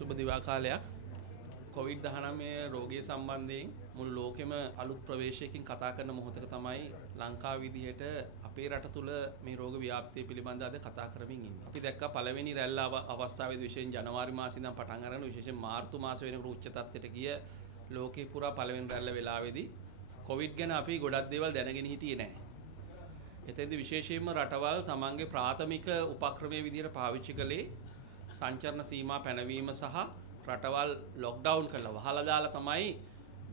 සුබ දිවා කාලයක් COVID-19 රෝගය සම්බන්ධයෙන් මුළු ලෝකෙම අලුත් ප්‍රවේශයකින් කතා කරන මොහොතක තමයි ලංකාව විදිහට අපේ රට තුල මේ රෝග ව්‍යාප්තිය පිළිබඳව අද කතා කරමින් ඉන්නේ. අපි දැක්කා පළවෙනි රැල්ල අවස්ථාවේදී විශේෂයෙන් ජනවාරි මාසෙ ඉඳන් පටන් අරගෙන විශේෂයෙන් මාර්තු මාස වෙනකොට උච්ච තත්ත්වයට ගිය ලෝකේ පුරා පළවෙනි රැල්ල වෙලාවේදී COVID ගැන අපි ගොඩක් දේවල් දැනගෙන හිටියේ නැහැ. එතෙන්දී විශේෂයෙන්ම රටවල් තමන්ගේ ප්‍රාථමික උපක්‍රමයේ විදිහට පාවිච්චි කළේ සංචරණ සීමා පැනවීම සහ රටවල් ලොක්ඩවුන් කරලා වහලා දාලා තමයි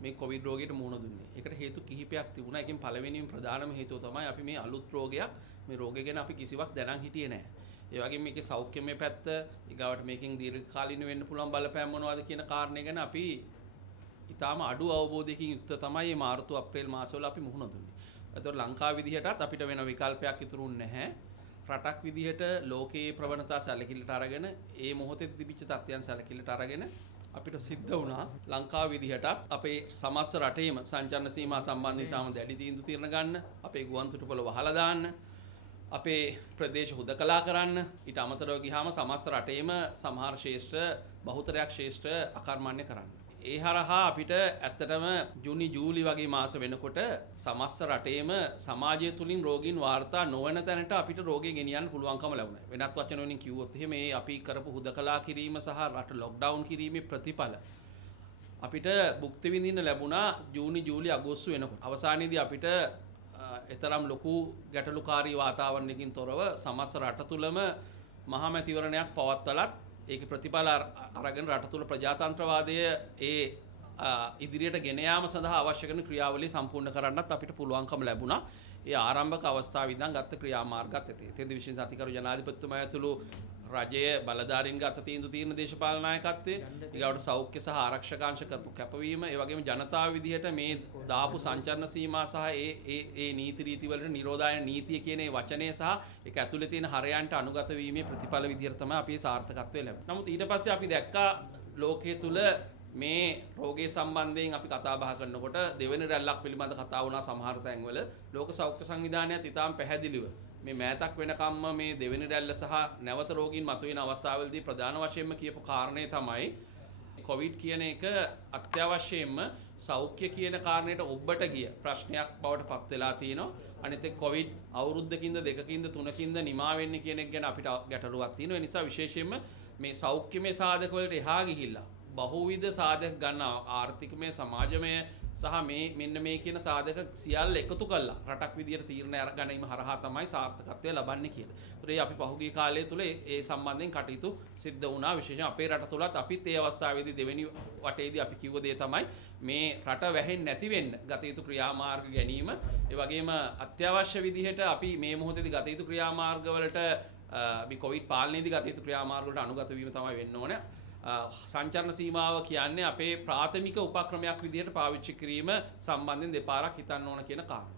මේ කොවිඩ් රෝගයට මුහුණ දුන්නේ. ඒකට හේතු කිහිපයක් තිබුණා. ඒකෙන් පළවෙනිම ප්‍රධානම හේතුව තමයි අපි මේ අලුත් රෝගයක් මේ රෝගය ගැන අපි කිසිවක් දැනන් හිටියේ නැහැ. ඒ වගේම මේකේ සෞඛ්‍යමය පැත්ත, ඊගාවට මේකෙන් දීර්ඝකාලීන වෙන්න පුළුවන් බලපෑම් මොනවද කියන කාරණේ ගැන අපි ඊටාම අඩු අවබෝධයකින් යුක්ත තමයි මේ මාර්තු අප්‍රේල් මාසවල අපි මුහුණ දුන්නේ. ඒතකොට ලංකාව විදිහටත් අපිට වෙන විකල්පයක් ඉතුරුන්නේ නැහැ. රටක් විදිහට ලෝකයේ ප්‍රවණතා සැලකිල්ලට අරගෙන ඒ මොහොතේ තිබිච්ච තත්ත්වයන් සැලකිල්ලට අරගෙන අපිට සිද්ධ වුණා ලංකාව විදිහට අපේ සමස්ත රටේම සංචරණ සීමා සම්බන්ධයෙන් තාම දැඩි තීන්දුව తీරන ගන්න, අපේ ගුවන් තොටුපළ වහලා දාන්න, අපේ ප්‍රදේශ හුදකලා කරන්න, ඊට අමතරව ගියාම සමස්ත රටේම සමහර ශේෂ්ත්‍ර බහුතරයක් ශේෂ්ත්‍ර අකර්මණ්‍ය කරන්න. ඒ හරහා අපිට ඇත්තටම ජූනි ජූලි වගේ මාස වෙනකොට සමස්ත රටේම සමාජය තුලින් රෝගීන් වාර්තා නොවන තැනට අපිට රෝගය ගෙනියන්න පුළුවන්කම ලැබුණා. වෙනත් වචන වලින් කිව්වොත් එහෙම මේ අපි කරපු හුදකලා කිරීම සහ රට ලොක්ඩවුන් කිරීමේ ප්‍රතිඵල අපිට භුක්ති විඳින්න ලැබුණා ජූනි ජූලි අගෝස්තු වෙනකොට. අවසානයේදී අපිට එතරම් ලොකු ගැටලුකාරී වාතාවරණයකින් තොරව සමස්ත රට තුලම මහා මැතිවරණයක් පවත්වලත් ඒකේ ප්‍රතිඵල අරගෙන රට තුල ප්‍රජාතන්ත්‍රවාදය ඉදිරියට ගෙන යාම සඳහා අවශ්‍ය කරන ක්‍රියාවලිය සම්පූර්ණ කරන්නත් අපිට පුළුවන්කම ලැබුණා. ඒ ආරම්භක අවස්ථාවේ ඉඳන් ගත්ත ක්‍රියාමාර්ගات ඇතේ. එතෙන්ද විශේෂ අධිකරු ජනාධිපතිතුමා ඇතුළු රජයේ බලධාරීන් ගත තීන්දුව తీරන දේශපාලන නායකත්වයේ ඊගවට සෞඛ්‍ය සහ ආරක්ෂකාංශ කරපු කැපවීම, ඒ වගේම ජනතාව විදිහට මේ දාපු සංචරණ සීමා සහ ඒ නීති රීති වලට නිරෝධායන නීතිය කියන ඒ වචනය සහ ඒක ඇතුළේ තියෙන හරයන්ට අනුගත වීමේ ප්‍රතිඵල විදිහට තමයි අපි සාර්ථකත්වය ලැබුණේ. නමුත් ඊට පස්සේ අපි දැක්කා ලෝකයේ තුල මේ රෝගය සම්බන්ධයෙන් අපි කතා බහ කරනකොට දෙවෙනි රැල්ලක් පිළිබඳ කතා වුණා සමහර තැන්වල. ලෝක සෞඛ්‍ය සංවිධානයත් ඉතාම පැහැදිලිව මේ මෑතක් වෙනකම්ම මේ දෙවෙනි රැල්ල සහ නැවත රෝගීන් මතුවෙන අවස්ථාවලදී ප්‍රධාන වශයෙන්ම කියපු කාරණේ තමයි කොවිඩ් කියන එක අත්‍යවශ්‍යයෙන්ම සෞඛ්‍ය කියන කාරණේට ඔබට ගිය ප්‍රශ්නයක් බවට පත් වෙලා තියෙනවා. අනිත් එක්ක කොවිඩ් අවුරුද්දකින්ද දෙකකින්ද තුනකින්ද නිමා වෙන්නේ කියන එක ගැන අපිට ගැටලුවක් තියෙනවා. ඒ නිසා විශේෂයෙන්ම මේ සෞඛ්‍යමය සාධක වලට එහා ගිහිල්ලා බහුවිධ සාධක ගන්න ආර්ථිකමය සමාජමය සහ මෙන්න මේ කියන සාධක සියල්ල එකතු කළා රටක් විදියට තීරණ ගැනීම හරහා තමයි සාර්ථකත්වය ලබන්නේ කියලා. ඒත් අපි පහුගිය කාලය තුල ඒ සම්බන්ධයෙන් කටයුතු සිද්ධ වුණා. විශේෂයෙන් අපේ රට තුලත් අපිත් ඒ අවස්ථාවේදී දෙවෙනි වටේදී අපි කිව්ව දේ තමයි මේ රට වැහෙන්නේ නැති වෙන්න ගත යුතු ක්‍රියාමාර්ග ගැනීම. ඒ වගේම අත්‍යවශ්‍ය විදිහට අපි මේ මොහොතේදී ගත යුතු ක්‍රියාමාර්ග වලට මේ කොවිඩ් පාලනයේදී ගත යුතු ක්‍රියාමාර්ග වලට අනුගත වීම තමයි වෙන්න ඕනේ. සංචරණ සීමාව කියන්නේ අපේ ප්‍රාථමික උපක්‍රමයක් විදිහට පාවිච්චි කිරීම සම්බන්ධයෙන් දෙපාරක් හිතන්න ඕන කියන කාරණය.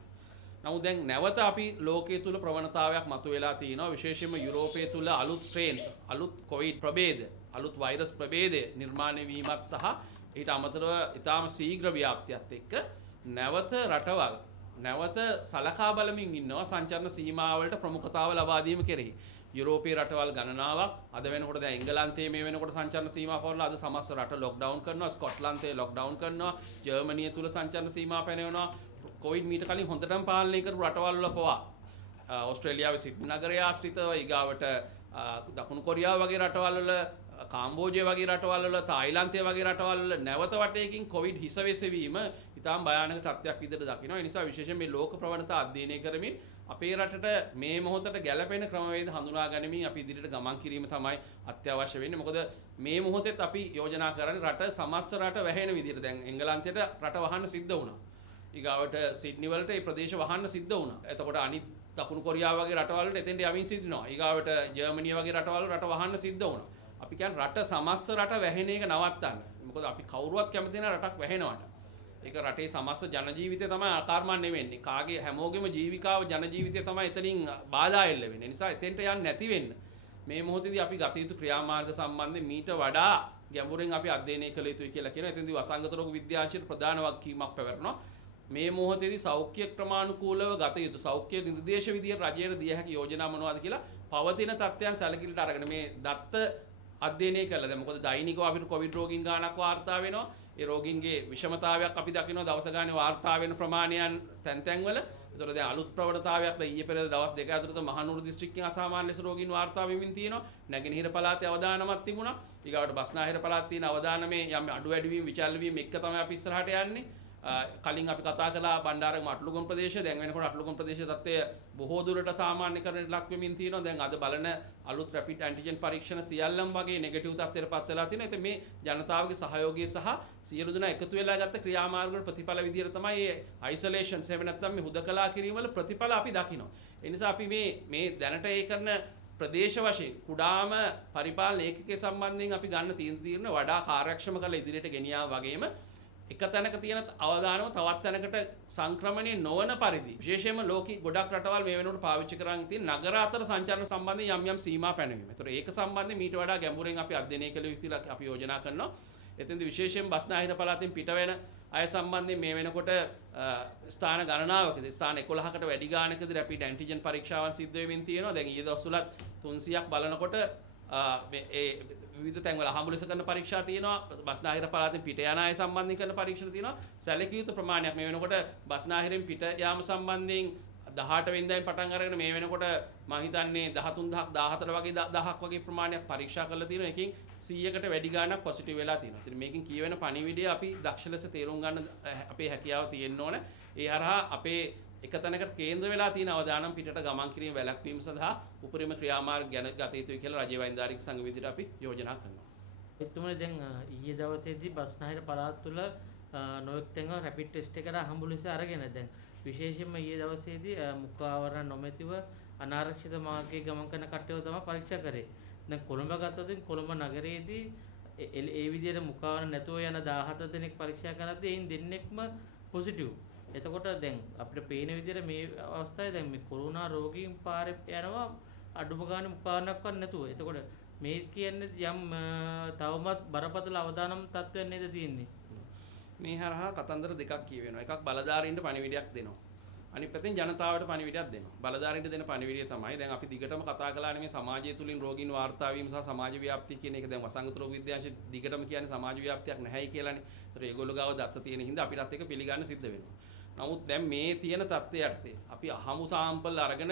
නමුත් දැන් නැවත අපි ලෝකයේ තුල ප්‍රවණතාවයක් මතුවලා තියෙනවා. විශේෂයෙන්ම යුරෝපයේ තුල අලුත් ස්ට්‍රේන්ස්, අලුත් කොවිඩ් ප්‍රභේද, අලුත් වෛරස් ප්‍රභේද නිර්මාණය වීමත් සහ ඊට අමතරව ඊටාම ශීඝ්‍ර ව්‍යාප්තියත් එක්ක නැවත රටවල් නැවත සලකා බලමින් ඉන්නවා සංචරණ සීමාවලට ප්‍රමුඛතාව ලබා දීම කෙරෙහි. යුරෝපීය රටවල් ගණනාවක් අද වෙනකොට දැන් එංගලන්තයේ මේ වෙනකොට සංචරණ සීමා පවරලා අද සමස්ත රට ලොක්ඩවුන් කරනවා, ස්කොට්ලන්තයේ ලොක්ඩවුන් කරනවා, ජර්මනිය තුල සංචරණ සීමා පැනවෙනවා. කොවිඩ් මීට කලින් හොඳටම පාලනය කරපු රටවල් වල පවා ඕස්ට්‍රේලියාවේ සිඩ්නි නගරය ආශ්‍රිතව ඊගාවට දකුණු කොරියාව වගේ රටවල් වල, කාම්බෝජය වගේ රටවල් වල, තායිලන්තය වගේ රටවල් වල නැවත වටේකින් කොවිඩ් හිස වෙසවීම ඉතාම භයානක තත්ත්වයක් විදිහට දකිනවා. ඒ නිසා විශේෂයෙන් මේ ලෝක ප්‍රවණතා අධ්‍යයනය කරමින් අපේ රටට මේ මොහොතට ගැළපෙන ක්‍රමවේද හඳුනා ගනිමින් අපි ඉදිරියට ගමන් කිරීම තමයි අත්‍යවශ්‍ය වෙන්නේ. මොකද මේ මොහොතේත් අපි යෝජනා කරන්නේ රට සමස්ත රට වැහෙන විදිහට. දැන් එංගලන්තයට රට වහන්න සිද්ධ වුණා. ඊගාවට සිඩ්නි වලට මේ ප්‍රදේශ වහන්න සිද්ධ වුණා. එතකොට අනිත් දකුණු කොරියාව වගේ රටවල් වලට එතෙන්ට යමින් සිටිනවා. ඊගාවට ජර්මනිය වගේ රටවල් රට වහන්න සිද්ධ වුණා. අපි කියන්නේ රට සමස්ත රට වැහෙන එක නවත්තන්න. මොකද අපි කවුරුවත් කැමති නැහැ රටක් වැහෙනවට. ඒක රටේ සමස්ත ජන ජීවිතය තමයි අකාර්මණ්‍ය වෙන්නේ. කාගේ හැමෝගෙම ජීවිකාව ජන ජීවිතය තමයි එතනින් බාධා එල්ල වෙන්නේ. ඒ නිසා එතෙන්ට යන්න නැති වෙන්න මේ මොහොතේදී අපි ගත යුතු ක්‍රියාමාර්ග සම්බන්ධයෙන් මීට වඩා ගැඹුරින් අපි අධ්‍යයනය කළ යුතුයි කියලා කියනවා. එතෙන්දී වසංගත රෝග විද්‍යාංශයට ප්‍රධාන වගකීමක් පැවරෙනවා. මේ මොහොතේදී සෞඛ්‍ය ක්‍රමානුකූලව ගත යුතු සෞඛ්‍ය නිර්දේශ විදියට රජයට දිය හැකි යෝජනා මොනවද කියලා පවතින තත්ත්වයන් සැලකිලිට අරගෙන මේ දත්ත අධ්‍යයනය කළා. දැන් මොකද දෛනිකව අපිට කොවිඩ් රෝගීන් ගාණක් වාර්තා වෙනවා. ඒ රෝගීන්ගේ විෂමතාවයක් අපි දකිනවා දවස ගානේ වාර්තා වෙන ප්‍රමාණයන් තැන් තැන්වල. ඒතර දැන් අලුත් ප්‍රවණතාවයක් දැන් ඊයේ පෙරේද දවස් දෙක ඇතුළත මහනුවර දිස්ත්‍රික්කයේ අසාමාන්‍ය ලෙස රෝගීන් වාර්තා වෙමින් තියෙනවා. නැගෙනහිර පළාතේ අවදානමක් තිබුණා. ඊගාවට බස්නාහිර පළාතේ තියෙන අවදානමේ යම් අඩු වැඩි වීම විචාල වීම එක තමයි අපි ඉස්සරහට යන්නේ. කලින් අපි කතා කළා බණ්ඩාරගම අටලුගම ප්‍රදේශය. දැන් වෙනකොට අටලුගම ප්‍රදේශයේ තත්ත්වය බොහෝ දුරට සාමාන්‍යකරණයට ලක් වෙමින් තියෙනවා. දැන් අද බලන අලුත් රැපිඩ් ඇන්ටිජන් පරීක්ෂණ සියල්ලම වගේ නෙගටිව් තත්ත්වයටපත් වෙලා තියෙනවා. ඉතින් මේ ජනතාවගේ සහයෝගය සහ සියලු දෙනා එකතු වෙලා ගත්ත ක්‍රියාමාර්ග වල ප්‍රතිඵල විදියට තමයි මේ අයිසොලේෂන් සෙව නැත්නම් මේ හුදකලා කිරීම වල ප්‍රතිඵල අපි දකිනවා. ඒ නිසා අපි මේ දැනට ඒ කරන ප්‍රදේශ වශයෙන් කුඩාම පරිපාලන ඒකකයේ සම්බන්ධයෙන් අපි ගන්න තීරණ වඩා කාර්යක්ෂම කරලා ඉදිරියට ගෙනියා වගේම එක තැනක තියෙන අවදානම තවත් තැනකට සංක්‍රමණය නොවන පරිදි විශේෂයෙන්ම ලෝකෙ ගොඩක් රටවල් මේ වෙනකොට පාවිච්චි කරන් තියෙන නගර අතර සංචාරන සම්බන්ධයෙන් යම් සීමා පැනවීම. ඒතර ඒක සම්බන්ධයෙන් මීට වඩා ගැඹුරින් අපි අධ්‍යයනය කළ යුතුයි අපි යෝජනා කරනවා. එතෙන්ද විශේෂයෙන් බස්නාහිර පළාතෙන් පිට වෙන අය සම්බන්ධයෙන් මේ වෙනකොට ස්ථාන ගණනාවකදී ස්ථාන 11කට වැඩි ගානකදී රැපිඩ් ඇන්ටිජන් පරීක්ෂාවන් සිද්ධ වෙමින් තියෙනවා. දැන් ඊයේ දවස්වලත් 300ක් බලනකොට විවිධ තැන්වල හම්බු ලෙස කරන පරීක්ෂා තියෙනවා. බස්නාහිර පළාතෙන් පිට යන අය සම්බන්ධයෙන් කරන පරීක්ෂණ තියෙනවා. සැලකිය යුතු ප්‍රමාණයක් මේ වෙනකොට බස්නාහිරෙන් පිට යාම සම්බන්ධයෙන් 18 වෙනිදායින් පටන් අරගෙන මේ වෙනකොට මම හිතන්නේ 13000ක් 14 වගේ 1000ක් වගේ ප්‍රමාණයක් පරීක්ෂා කරලා තියෙනවා. එකකින් 100කට වැඩි ගාණක් පොසිටිව් වෙලා තියෙනවා. ඉතින් මේකෙන් කියවෙන පණිවිඩය අපි දක්ෂ ලෙස තේරුම් ගන්න අපේ හැකියාව තියෙන්න ඕන. ඒ හරහා අපේ එක තැනකට කේන්ද්‍ර වෙලා තියෙන අවදානම් පිටට ගමන් කිරීම වැළැක්වීම සඳහා උපරිම ක්‍රියාමාර්ග ගැන ගත යුතුයි කියලා රජයේ වෛද්‍යාරික සංඝ විදිහට අපි යෝජනා කරනවා. එතුමනි දැන් ඊයේ දවසේදී බස්නාහිර පළාත් තුළ නොයෙක් තැන්වල රැපිඩ් ටෙස්ට් එකට හම්බු ලෙස අරගෙන දැන් විශේෂයෙන්ම ඊයේ දවසේදී මුඛාවරණ නොමැතිව අනාරක්ෂිත මාර්ගයේ ගමන් කරන කට්ටියව තමයි පරීක්ෂා කරේ. දැන් කොළඹ ගත්තොත් කොළඹ නගරයේදී ඒ විදිහට මුඛාවරණ නැතුව යන 17 දෙනෙක් පරීක්ෂා කරද්දී එයින් දෙන්නෙක්ම පොසිටිව්. එතකොට දැන් අපිට පේන විදිහට මේ අවස්ථාවේ දැන් මේ කොරෝනා රෝගීන් පාරේ යනවා අඩුම ගානේ මුඛාවරණයක්වත් නැතුව. එතකොට මේ කියන්නේ යම් තවමත් බරපතල අවදානම් තත්ත්වයක් නේද තියෙන්නේ. මේ හරහා කතන්දර දෙකක් කියවෙනවා. එකක් බලධාරීන්ට පණිවිඩයක් දෙනවා. අනිත් පැත්තෙන් ජනතාවට පණිවිඩයක් දෙනවා. බලධාරීන්ට දෙන පණිවිඩය තමයි දැන් අපි දිගටම කතා කළානේ මේ සමාජය තුලින් රෝගීන් වාර්තා වීම සහ සමාජ ව්‍යාප්තිය කියන එක. දැන් වසංගත රෝග විද්‍යාංශ දිගටම කියන්නේ සමාජ ව්‍යාප්තියක් නැහැයි කියලානේ. ඒතර ඒගොල්ලෝ ගාව දත්ත තියෙන හින්දා අපිටත් ඒක පිළිගන්න සිද්ධ වෙනවා. නමුත් දැන් මේ තියෙන තත්ත්වයට අපි අහමු සාම්පල් අරගෙන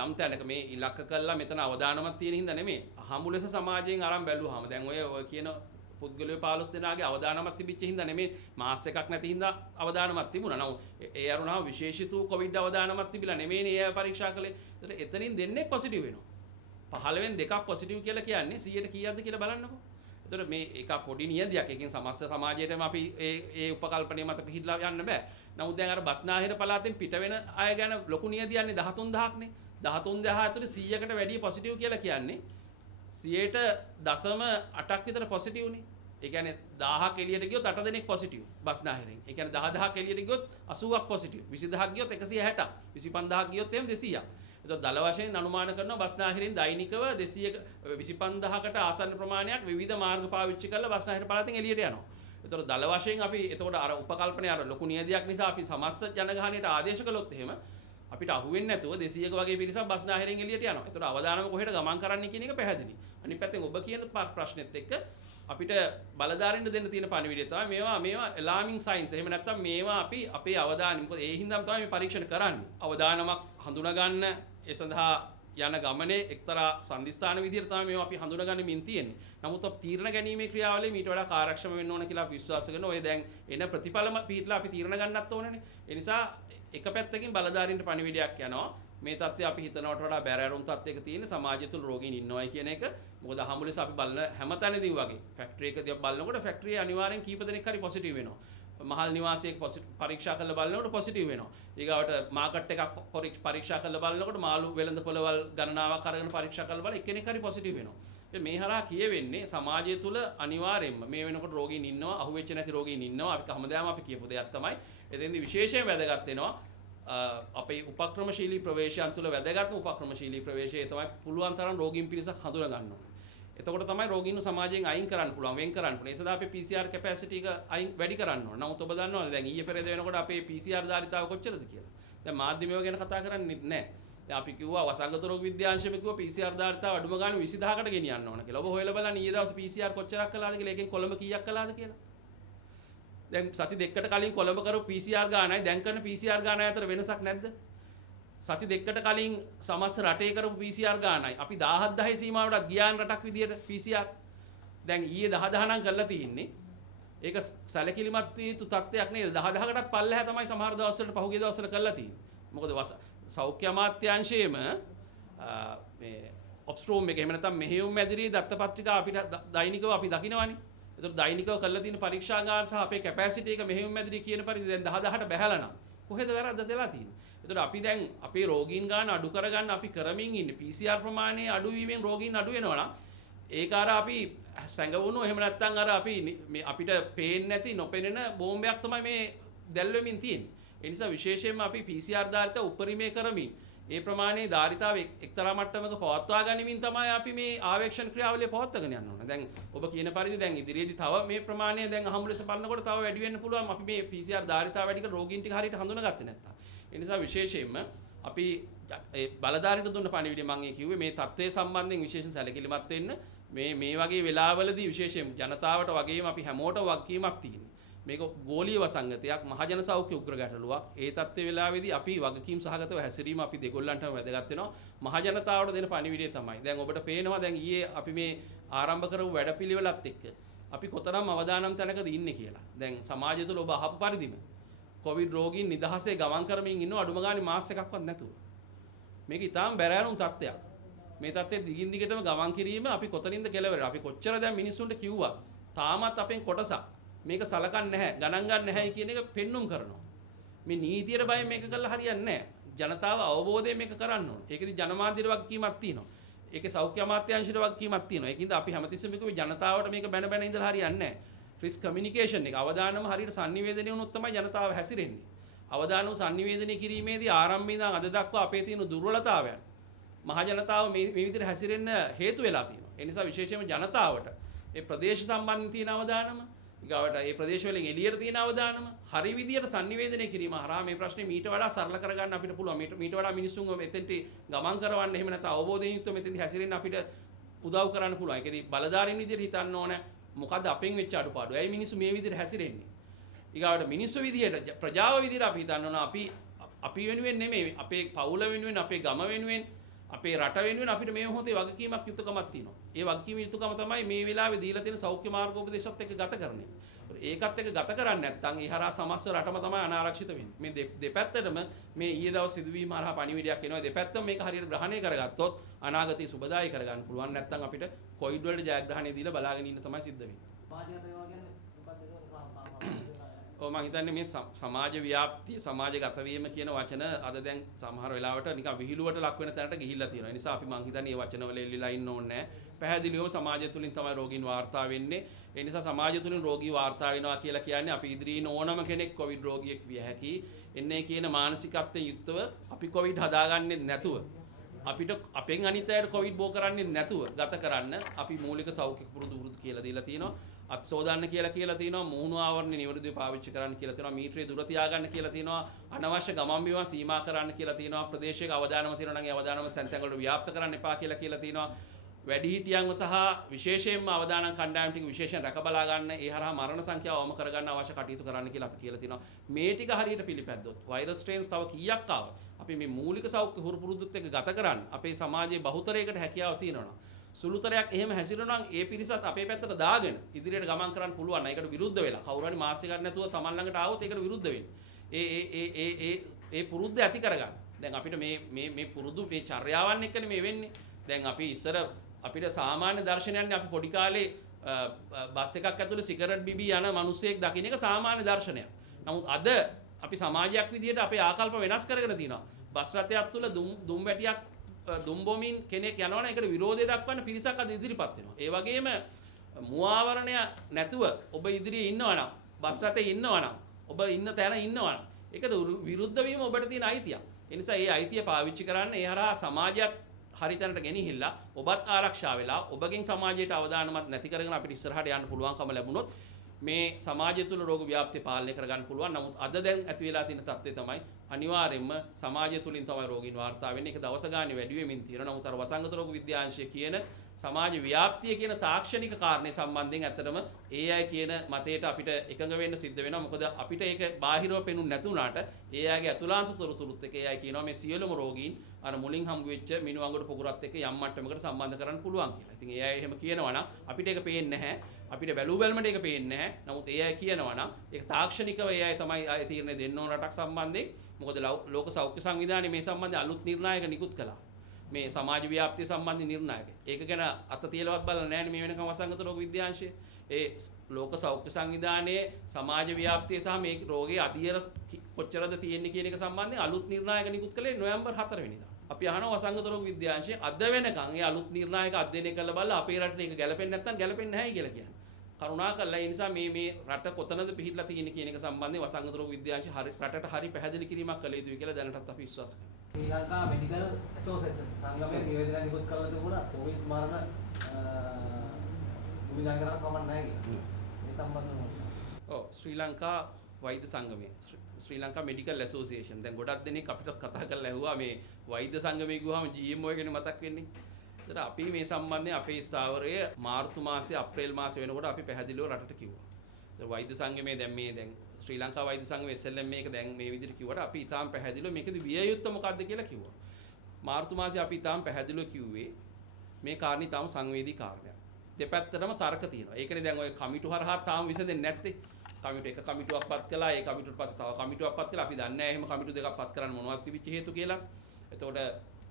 යම් තැනක මේ ඉලක්ක කළා මෙතන අවදානමක් තියෙන හින්දා නෙමෙයි. අහමු ලෙස සමාජයෙන් අරන් බැලුවාම දැන් ඔය කියන පුද්ගලයෝ 15 දෙනාගේ අවදානමක් තිබිච්ච හින්දා නෙමෙයි මාස් එකක් නැති හින්දා අවදානමක් තිබුණා. නමුත් ඒ අරුණාව විශේෂිත වූ කොවිඩ් අවදානමක් තිබිලා නෙමෙයිනේ ඒ පරීක්ෂා කළේ. ඒතර එතනින් දෙන්නේ පොසිටිව් වෙනවා. 15න් දෙකක් පොසිටිව් කියලා කියන්නේ 100ට කීයක්ද කියලා බලන්නකෝ. ඒතර මේ එක පොඩි නියදියක්. එකකින් සමස්ත සමාජයටම අපි ඒ උපකල්පනය මත පිහිටලා යන්න බෑ. නමුත් දැන් අර බස්නාහිර පළාතෙන් පිට වෙන අය ගැන ලොකු නියදියන්නේ 13000ක්නේ. 13000 ඇතුලේ 100කට වැඩි පොසිටිව් කියලා කියන්නේ 0.8ක් විතර පොසිටිව්නේ. ඒ කියන්නේ 1000ක් එළියට ගියොත් 8 දෙනෙක් පොසිටිව් බස්නාහිරෙන්. ඒ කියන්නේ 10000ක් එළියට ගියොත් 80ක් පොසිටිව්. 20000ක් ගියොත් 160ක්. 25000ක් ගියොත් එහෙම 200ක්. එතකොට දල වශයෙන් අනුමාන කරනවා බස්නාහිරෙන් දෛනිකව 225කට ආසන්න ප්‍රමාණයක් විවිධ මාර්ග පාවිච්චි කරලා බස්නාහිර පළාතෙන් එළියට යනවා. එතකොට දල වශයෙන් අපි එතකොට අර උපකල්පනයේ අර ලොකු නියදියක් නිසා අපි සමස්ත ජනගහනයට ආදේශ කළොත් එහෙම අපිට අහුවෙන්නේ නැතුව 200ක වගේ පිරිසක් බස්නාහිරෙන් එළියට යනවා. එතකොට අවදානම කොහෙට ගමන් කරන්නේ කියන එක පැහැදිලි. අනිත් පැත්තෙන් ඔබ කියන ප්‍රශ්නෙත් එක්ක අපිට බලධාරීන්ට දෙන්න තියෙන පණිවිඩය තමයි මේවා alarming signs. එහෙම නැත්නම් මේවා අපි අපේ අවධානය මොකද ඒ හින්දාම තමයි මේ පරීක්ෂණ කරන්නේ. අවදානමක් හඳුනා ගන්න ඒ සඳහා යන ගමනේ එක්තරා සම්දිස්ථාන විදිහට තමයි මේවා අපි හඳුනාගන්නමින් තියෙන්නේ. නමුත් අපි තීරණ ගැනීමේ ක්‍රියාවලිය මීට වඩා කාර්යක්ෂම වෙන්න ඕන කියලා අපි විශ්වාස කරනවා. ඔය දැන් එන ප්‍රතිඵලම පිටලා අපි තීරණ ගන්නත් ඕනනේ. ඒ නිසා එක පැත්තකින් බලධාරීන්ට පණිවිඩයක් යනවා. මේ තත්ත්වය අපි හිතනවට වඩා බැරෑරුම් තත්ත්වයක තියෙන සමාජය තුළ රෝගීන් ඉන්නවයි කියන එක. මොකද හමු ලෙස අපි බලන හැම තැනදීම වගේ ෆැක්ටරි එකදී බලනකොට ෆැක්ටරියේ අනිවාර්යෙන් කීප දෙනෙක් හරි පොසිටිව් වෙනවා. මහල් නිවාසයක පරීක්ෂා කරලා බලනකොට පොසිටිව් වෙනවා. ඊගාවට මාකට් එකක් පරීක්ෂා කරලා බලනකොට මාළු වෙළඳ පොළවල් ගණනාවක් අරගෙන පරීක්ෂා කරලා බලන එක්කෙනෙක් හරි පොසිටිව් වෙනවා. මේ හරහා කියවෙන්නේ සමාජය තුළ අනිවාර්යයෙන්ම මේ වෙනකොට රෝගීන් ඉන්නවා, අහුවෙච්ච නැති රෝගීන් ඉන්නවා. අපි හැමදාම අපි කියපු දෙයක් තමයි. එතෙන්දී විශේෂයෙන් වැදගත් වෙනවා අපේ උපක්‍රමශීලී ප්‍රවේශයන් තුළ වැදගත්ම උපක්‍රමශීලී ප්‍රවේශය තමයි පුළුවන් තරම් රෝගීන් පිරිසක් හඳුනා ගන්න ඕනේ. එතකොට තමයි රෝගීන් සමාජයෙන් අයින් කරන්න පුළුවන්, වෙන් කරන්න පුළුවන්. ඒ සඳහා අපේ PCR කැපැසිටි එක වැඩි කරන්න ඕනේ. නමුත් ඔබ දන්නවද දැන් ඊයේ පෙරේද වෙනකොට අපේ PCR ධාරිතාව කොච්චරද කියලා? දැන් මාධ්‍යමය ගැන කතා කරන්නේ නැහැ. දැන් අපි කිව්වා වසංගත රෝග විද්‍යාංශෙම කිව්වා PCR ධාරිතාව අඩුම ගානේ 20000කට ගෙනියන්න ඕන කියලා. ඔබ හොයලා බලන්න ඊයේ දවසේ PCR කොච්චරක් කළාද කියලා. ඒකෙන් කොළඹ කීයක් කළාද කියලා. දැන් සති දෙකකට කලින් කොළඹ කරපු PCR ගානයි දැන් කරන PCR ගානයි අතර වෙනසක් නැද්ද? සති දෙකකට කලින් සමස්ත රටේ කරපු PCR ගානයි අපි 17000 සීමාවටත් ගියාන් රටක් විදියට PCR. දැන් ඊයේ 10000 නම් කරලා තියෙන්නේ. ඒක සැලකිලිමත් විය යුතු තත්ත්වයක් නේද? 10000කටත් පල්ලෙහා තමයි සමහර දවස්වලට පහුගිය දවස්වල කරලා තියෙන්නේ. මොකද සෞඛ්‍ය අමාත්‍යාංශයේම මේ ඔබ්ස්ට්‍රෝම් එක එහෙම නැත්නම් මෙහෙයුම් මැදිරියේ දත්තපත්‍රිකා අපිට දෛනිකව අපි දකිනවනේ. ඒතර දෛනිකව කරලා තියෙන පරීක්ෂාගාර සහ අපේ කැපැසිටි එක මෙහෙයුම් මැදිරිය කියන පරිදි දැන් 10000ට බැහැලා නම් කොහෙද වැරද්ද දෙලා තියෙන්නේ? ඒතර අපි දැන් අපේ රෝගීන් ගාන අඩු කරගන්න අපි කරමින් ඉන්නේ. PCR ප්‍රමාණය අඩු වීමෙන් රෝගීන් අඩු වෙනවා නම් ඒක අර අපි සැඟවුණු එහෙම නැත්නම් අර අපි මේ අපිට පේන්නේ නැති නොපෙනෙන බෝම්බයක් තමයි මේ දැල්වෙමින් තියෙන්නේ. ඒ නිසා විශේෂයෙන්ම අපි PCR ධාරිතාව උපරිමයේ කරමින් ඒ ප්‍රමාණයේ ධාරිතාව එක්තරා මට්ටමක පවත්වා ගනිමින් තමයි අපි මේ ආවේක්ෂණ ක්‍රියාවලිය පවත්වාගෙන යන්න ඕන. දැන් ඔබ කියන පරිදි දැන් ඉදිරියේදී තව මේ ප්‍රමාණය දැන් අහමු ලෙස බලනකොට තව වැඩි වෙන්න පුළුවන්. අපි මේ PCR ධාරිතාව වැඩි කර රෝගීන් ටික හරියට හඳුනාගත්තේ නැත්තම්. ඒ නිසා විශේෂයෙන්ම අපි ඒ බලධාරීන්ට දුන්න පණිවිඩය මම කිව්වේ මේ තත්ත්වයේ සම්බන්ධයෙන් විශේෂ සැලකිලිමත් වෙන්න. මේ වගේ වෙලාවලදී විශේෂයෙන් ජනතාවට වගේම අපි හැමෝටම වගකීමක් තියෙනවා. මේක ගෝලීය වසංගතයක් මහජන සෞඛ්‍ය උග්‍ර ගැටලුවක්. ඒ තත්ත්වයේ වෙලාවේදී අපි වගකීම් සහගතව හැසිරීම අපි දෙගොල්ලන්ටම වැදගත් වෙනවා. මහජනතාවට දෙන පණිවිඩය තමයි. දැන් ඔබට පේනවා දැන් ඊයේ අපි මේ ආරම්භ කරපු වැඩපිළිවෙලත් එක්ක අපි කොතරම් අවදානම් තැනකද ඉන්නේ කියලා. දැන් සමාජය තුළ ඔබ අහපු පරිදිම කොවිඩ් රෝගීන් නිදහසේ ගමන් කරමින් ඉන්නව අඩුම ගානේ මාස එකක්වත් නැතුව. මේක ඊටාම් බැරෑරුම් තත්ත්වයක්. මේ තත්ත්වයේ දිගින් දිගටම ගමන් කිරීම අපි කොතනින්ද කෙලවර? අපි කොච්චර දැන් මිනිස්සුන්ට කිව්වා. තාමත් අපෙන් කොටසක් මේක සලකන්නේ නැහැ, ගණන් ගන්න නැහැ කියන එක පෙන්눔 කරනවා. මේ නීතියට බයෙන් මේක කළා හරියන්නේ නැහැ. ජනතාව අවබෝධයෙන් මේක කරන්න ඕන. ඒකෙදි ජනමාධ්‍යට වගකීමක් තියෙනවා. ඒකේ සෞඛ්‍ය අමාත්‍යාංශයට වගකීමක් තියෙනවා. ඒකින්ද අපි හැමතිස්සෙම කිව්වේ ජනතාවට මේක බැන බැන ඉඳලා හරියන්නේ නැහැ. රිස්ක් කමියුනිකේෂන් එක අවදානම හරියට sannivedanaya වුණොත් තමයි ජනතාව හැසිරෙන්නේ. අවදානම sannivedanaya කිරීමේදී ආරම්භයේ ඉඳන් අද දක්වා අපේ තියෙන දුර්වලතාවයන් මහ ජනතාව මේ විදිහට හැසිරෙන්න හේතු වෙලා තියෙනවා. ඒ නිසා විශේෂයෙන්ම ජනතාවට ඒ ප්‍රදේශ සම්බන්ධ තියෙන අවදානම, ඊගාවට ඒ ප්‍රදේශ වලින් එළියට තියෙන අවදානම හරි විදිහට sannivedanaya කිරීම හරහා මේ ප්‍රශ්නේ මීට වඩා සරල කරගන්න අපිට පුළුවන්. මීට වඩා මිනිස්සුන්ව මෙතෙන්ට ගමන් කරවන්න එහෙම නැත්නම් අවබෝධයෙන් යුක්තව මෙතෙන්ට හැසිරෙන්න අපිට උදව් කරන්න පුළුවන්. ඒකෙදි බලධාරීන් විදිහට හිතන්න ඕන මොකද්ද අපෙන් වෙච්ච අඩුපාඩු. ඇයි මිනිස්සු මේ විදිහට හැසිරෙන්නේ? ඊගාවට මිනිස්සු විදිහට ප්‍රජාව විදිහට අපි හිතන්න ඕන අපි වෙනුවෙන් නෙමෙයි අපේ පවුල වෙනුවෙන් අපේ ගම වෙනුවෙන් අපේ රට වෙනුවෙන් අපිට මේ මොහොතේ වගකීමක් යුතුකමක් තියෙනවා. ඒ වගකීම යුතුකම තමයි මේ වෙලාවේ දීලා තියෙන සෞඛ්‍ය මාර්ගෝපදේශත් එක්ක ගත කරන්නේ. ඒකත් එක්ක ගත කරන්නේ නැත්නම් ඒ හරහා සමස්ත රටම තමයි අනාරක්ෂිත වෙන්නේ. මේ දෙපැත්තටම මේ ඊයේ දවස් සිදුවීම හරහා පණිවිඩයක් එනවා. දෙපැත්තම මේක හරියට ග්‍රහණය කරගත්තොත් අනාගතයේ සුබදායි කරගන්න පුළුවන්. නැත්නම් අපිට කොවිඩ් වලට ජයග්‍රහණය දීලා බලාගෙන ඉන්න තමයි සිද්ධ වෙන්නේ. මම හිතන්නේ මේ සමාජ ව්‍යාප්තිය සමාජගත වීම කියන වචන අද දැන් සමහර වෙලාවට නිකන් විහිළුවට ලක් වෙන තැනට ගිහිල්ලා තියෙනවා. ඒ නිසා අපි මම හිතන්නේ මේ වචනවල එල්ලිලා ඉන්න ඕනේ නැහැ. පැහැදිලිවම සමාජය තුලින් තමයි රෝගීන් වාර්තා වෙන්නේ. ඒ නිසා සමාජය තුලින් රෝගී වාර්තා වෙනවා කියලා කියන්නේ අපි ඉදිරියේ ඕනම කෙනෙක් කොවිඩ් රෝගියෙක් විය හැකි. එන්නේ කියන මානසිකත්වයෙන් යුක්තව අපි කොවිඩ් හදාගන්නේ නැතුව අපිට අපෙන් අනිත් අයට කොවිඩ් බෝ කරන්නේ නැතුව ගත කරන්න අපි මූලික සෞඛ්‍ය පුරුදු කියලා දීලා තියෙනවා. අත් සෝදන්න කියලා තියෙනවා, මූණු ආවරණය නිවැරදිව පාවිච්චි කරන්න කියලා තියෙනවා, මීටරේ දුර තියාගන්න කියලා තියෙනවා, අනවශ්‍ය ගමන් බිමන් සීමා කරන්න කියලා තියෙනවා, ප්‍රදේශයක අවදානම තියෙනවා නම් ඒ අවදානම සැන්තැන් වලට ව්‍යාප්ත කරන්න එපා කියලා තියෙනවා. වැඩිහිටියන්ව සහ විශේෂයෙන්ම අවදානම් කණ්ඩායම් ටික විශේෂයෙන් රැක බලා ගන්න, ඒ හරහා මරණ සංඛ්‍යාව අවම කරගන්න අවශ්‍ය කටයුතු කරන්න කියලා අපි කියලා තියෙනවා. මේ ටික හරියට පිළිපැද්දොත් වෛරස් ස්ට්‍රේන්ස් තව කීයක් ආව අපි මේ මූලික සෞඛ්‍ය හුරු පුරුදුත් එක්ක ගත කරන්න අපේ සමාජයේ බහුතරයකට හැකියාව තියෙනවා. සුළුතරයක් එහෙම හැසිරෙනවා නම් ඒ පිරිසත් අපේ පැත්තට දාගෙන ඉදිරියට ගමන් කරන්න පුළුවන්. ඒකට විරුද්ධ වෙලා කවුරු හරි මාස්ක් එකක් නැතුව Taman ළඟට ආවොත් ඒකට විරුද්ධ වෙන්න. ඒ පුරුද්ද ඇති කරගන්න. දැන් අපිට මේ පුරුදු මේ චර්යාවන් එක්කනේ මේ වෙන්නේ. දැන් අපි ඉස්සර අපිට සාමාන්‍ය දර්ශනයන්නේ අපි පොඩි කාලේ බස් එකක් ඇතුලේ සිගරට් බිබී යන මිනිස්සෙක් දකින්න එක සාමාන්‍ය දර්ශනයක්. නමුත් අද අපි සමාජයක් විදිහට අපේ ආකල්ප වෙනස් කරගෙන තිනවා. බස් රථයක් තුල දුම් වැටියක් දුම්බොමින් කෙනෙක් යනවනම් ඒකට විරෝධය දක්වන්න පිරිසක් අද ඉදිරිපත් වෙනවා. ඒ වගේම මුවාවරණය නැතුව ඔබ ඉදිරියේ ඉන්නවනම් බස් රථේ ඉන්නවනම් ඔබ ඉන්න තැන ඉන්නවනම් ඒකට විරුද්ධ වීම ඔබට තියෙන අයිතියක්. ඒ නිසා මේ අයිතිය පාවිච්චි කරන්න ඒ හරහා සමාජයත් හරි තැනට ගෙනහිල්ලා ඔබත් ආරක්ෂා වෙලා ඔබගෙන් සමාජයට අවදානමක් නැති කරගෙන අපිට ඉස්සරහට යන්න පුළුවන්කම ලැබුණොත් මේ සමාජය තුළ රෝග ව්‍යාප්තිය පාලනය කරගන්න පුළුවන්. නමුත් අද දැන් ඇති වෙලා තියෙන තත්ත්වය තමයි අනිවාර්යයෙන්ම සමාජය තුළින් තමයි රෝගීන් වාර්තා වෙන්නේ. ඒක දවස ගානේ වැඩි වෙමින් තියෙනවා. නමුත් අර වසංගත රෝග විද්‍යාංශය කියන සමාජ ව්‍යාප්තිය කියන තාක්ෂණික කාරණේ සම්බන්ධයෙන් ඇත්තටම ඒ අය කියන මතයට අපිට එකඟ වෙන්න සිද්ධ වෙනවා. මොකද අපිට ඒක බාහිරව පෙනුනේ නැතුණාට ඒ අයගේ අතුලාන්ත තොරතුරුත් එක්ක ඒ අය කියනවා මේ සියලුම රෝගීන් අර මුලින් හම්බ වෙච්ච මිනු අඟුරු පොකුරත් එක්ක යම් මට්ටමකට සම්බන්ධ කරන්න පුළුවන් කියලා. ඉතින් ඒ අය එහෙම කියනවා නම් අපිට ඒක පේන්නේ නැහැ. අපිට බැලු බැලමට ඒක පේන්නේ නැහැ. නමුත් ඒ අය කියනවා නම් ඒක තාක්ෂණිකව ඒ අය තමයි තීරණය දෙන්න ඕන රටක් සම්බන්ධයෙන්. මොකද ලෝක සෞඛ්‍ය සංවිධානයේ මේ සම්බන්ධයෙන් අලුත් නිර්ණායක නිකුත් කළා. මේ සමාජ ව්‍යාප්තිය සම්බන්ධ නිර්ණායක. ඒක ගැන අත තියලවත් බලලා නැහැ මේ වෙනකම් වසංගත රෝග විද්‍යාංශය. ඒ ලෝක සෞඛ්‍ය සංවිධානයේ සමාජ ව්‍යාප්තිය සහ මේ රෝගයේ අධීර කොච්චරද තියෙන්නේ කියන එක සම්බන්ධයෙන් අලුත් නිර්ණායක නිකුත් කළේ නොවැම්බර් 4 වෙනිදා. අපි අහනවා වසංගත රෝග විද්‍යාංශයේ අද වෙනකන් ඒ අලුත් නිර්ණායක අධ්‍යයනය කරලා බලලා අපේ රටට ඒක ගැලපෙන්නේ නැත්නම් ගැලපෙන්නේ නැහැ කියලා කියන්නේ. කරුණාකරලා ඒ නිසා මේ රට කොතනද පිහිටලා තියෙන්නේ කියන එක සම්බන්ධයෙන් වසංගත රෝග විද්‍යාංශය රටට හරි පැහැදිලි කිරීමක් කළ යුතුයි කියලා දැනටත් අපි විශ්වාස කරනවා. ශ්‍රී ලංකා මෙඩිකල් ඇසෝසියේෂන් සංගමයේ නිවේදනය නිකුත් කළා තිබුණා කොවිඩ් මරණ නිවේදනය කරන්න කමක් නැහැ කියලා. මේ සම්බන්ධව ශ්‍රී ලංකා වෛද්‍ය සංගමය ශ්‍රී ලංකා මෙඩිකල් ඇසෝසියේෂන් දැන් ගොඩක් දෙනෙක් අපිටත් කතා කරලා ඇහුවා මේ වෛද්‍ය සංගමය ගිහුවාම GMO ගැන මතක් වෙන්නේ. ඒතර අපි මේ සම්බන්ධයෙන් අපේ ස්ථාවරය මාර්තු මාසේ අප්‍රේල් මාසේ වෙනකොට අපි පැහැදිලිව රටට කිව්වා. ඒතර වෛද්‍ය සංගමය දැන් ශ්‍රී ලංකා වෛද්‍ය සංගමයේ SLM මේක දැන් මේ විදිහට කිව්වට අපි ඊටාම් පැහැදිලිව මේකද විය යුත්තේ මොකද්ද කියලා කිව්වා. මාර්තු මාසේ අපි ඊටාම් පැහැදිලිව කිව්වේ මේ කාරණේ තාම සංවේදී කාරණයක්. දෙපැත්තටම තර්ක තියෙනවා. ඒකනේ දැන් ඔය කමිටු හරහා තාම විසඳෙන්නේ නැත්තේ. කමිටු එක කමිටුවක් පත් කළා. ඒ කමිටුවට පස්සේ තව කමිටුවක් පත් කළා. අපි දන්නේ නැහැ එහෙම කමිටු දෙකක් පත් කරන්න මොනවද තිබිච්ච හේතු කියලා. එතකොට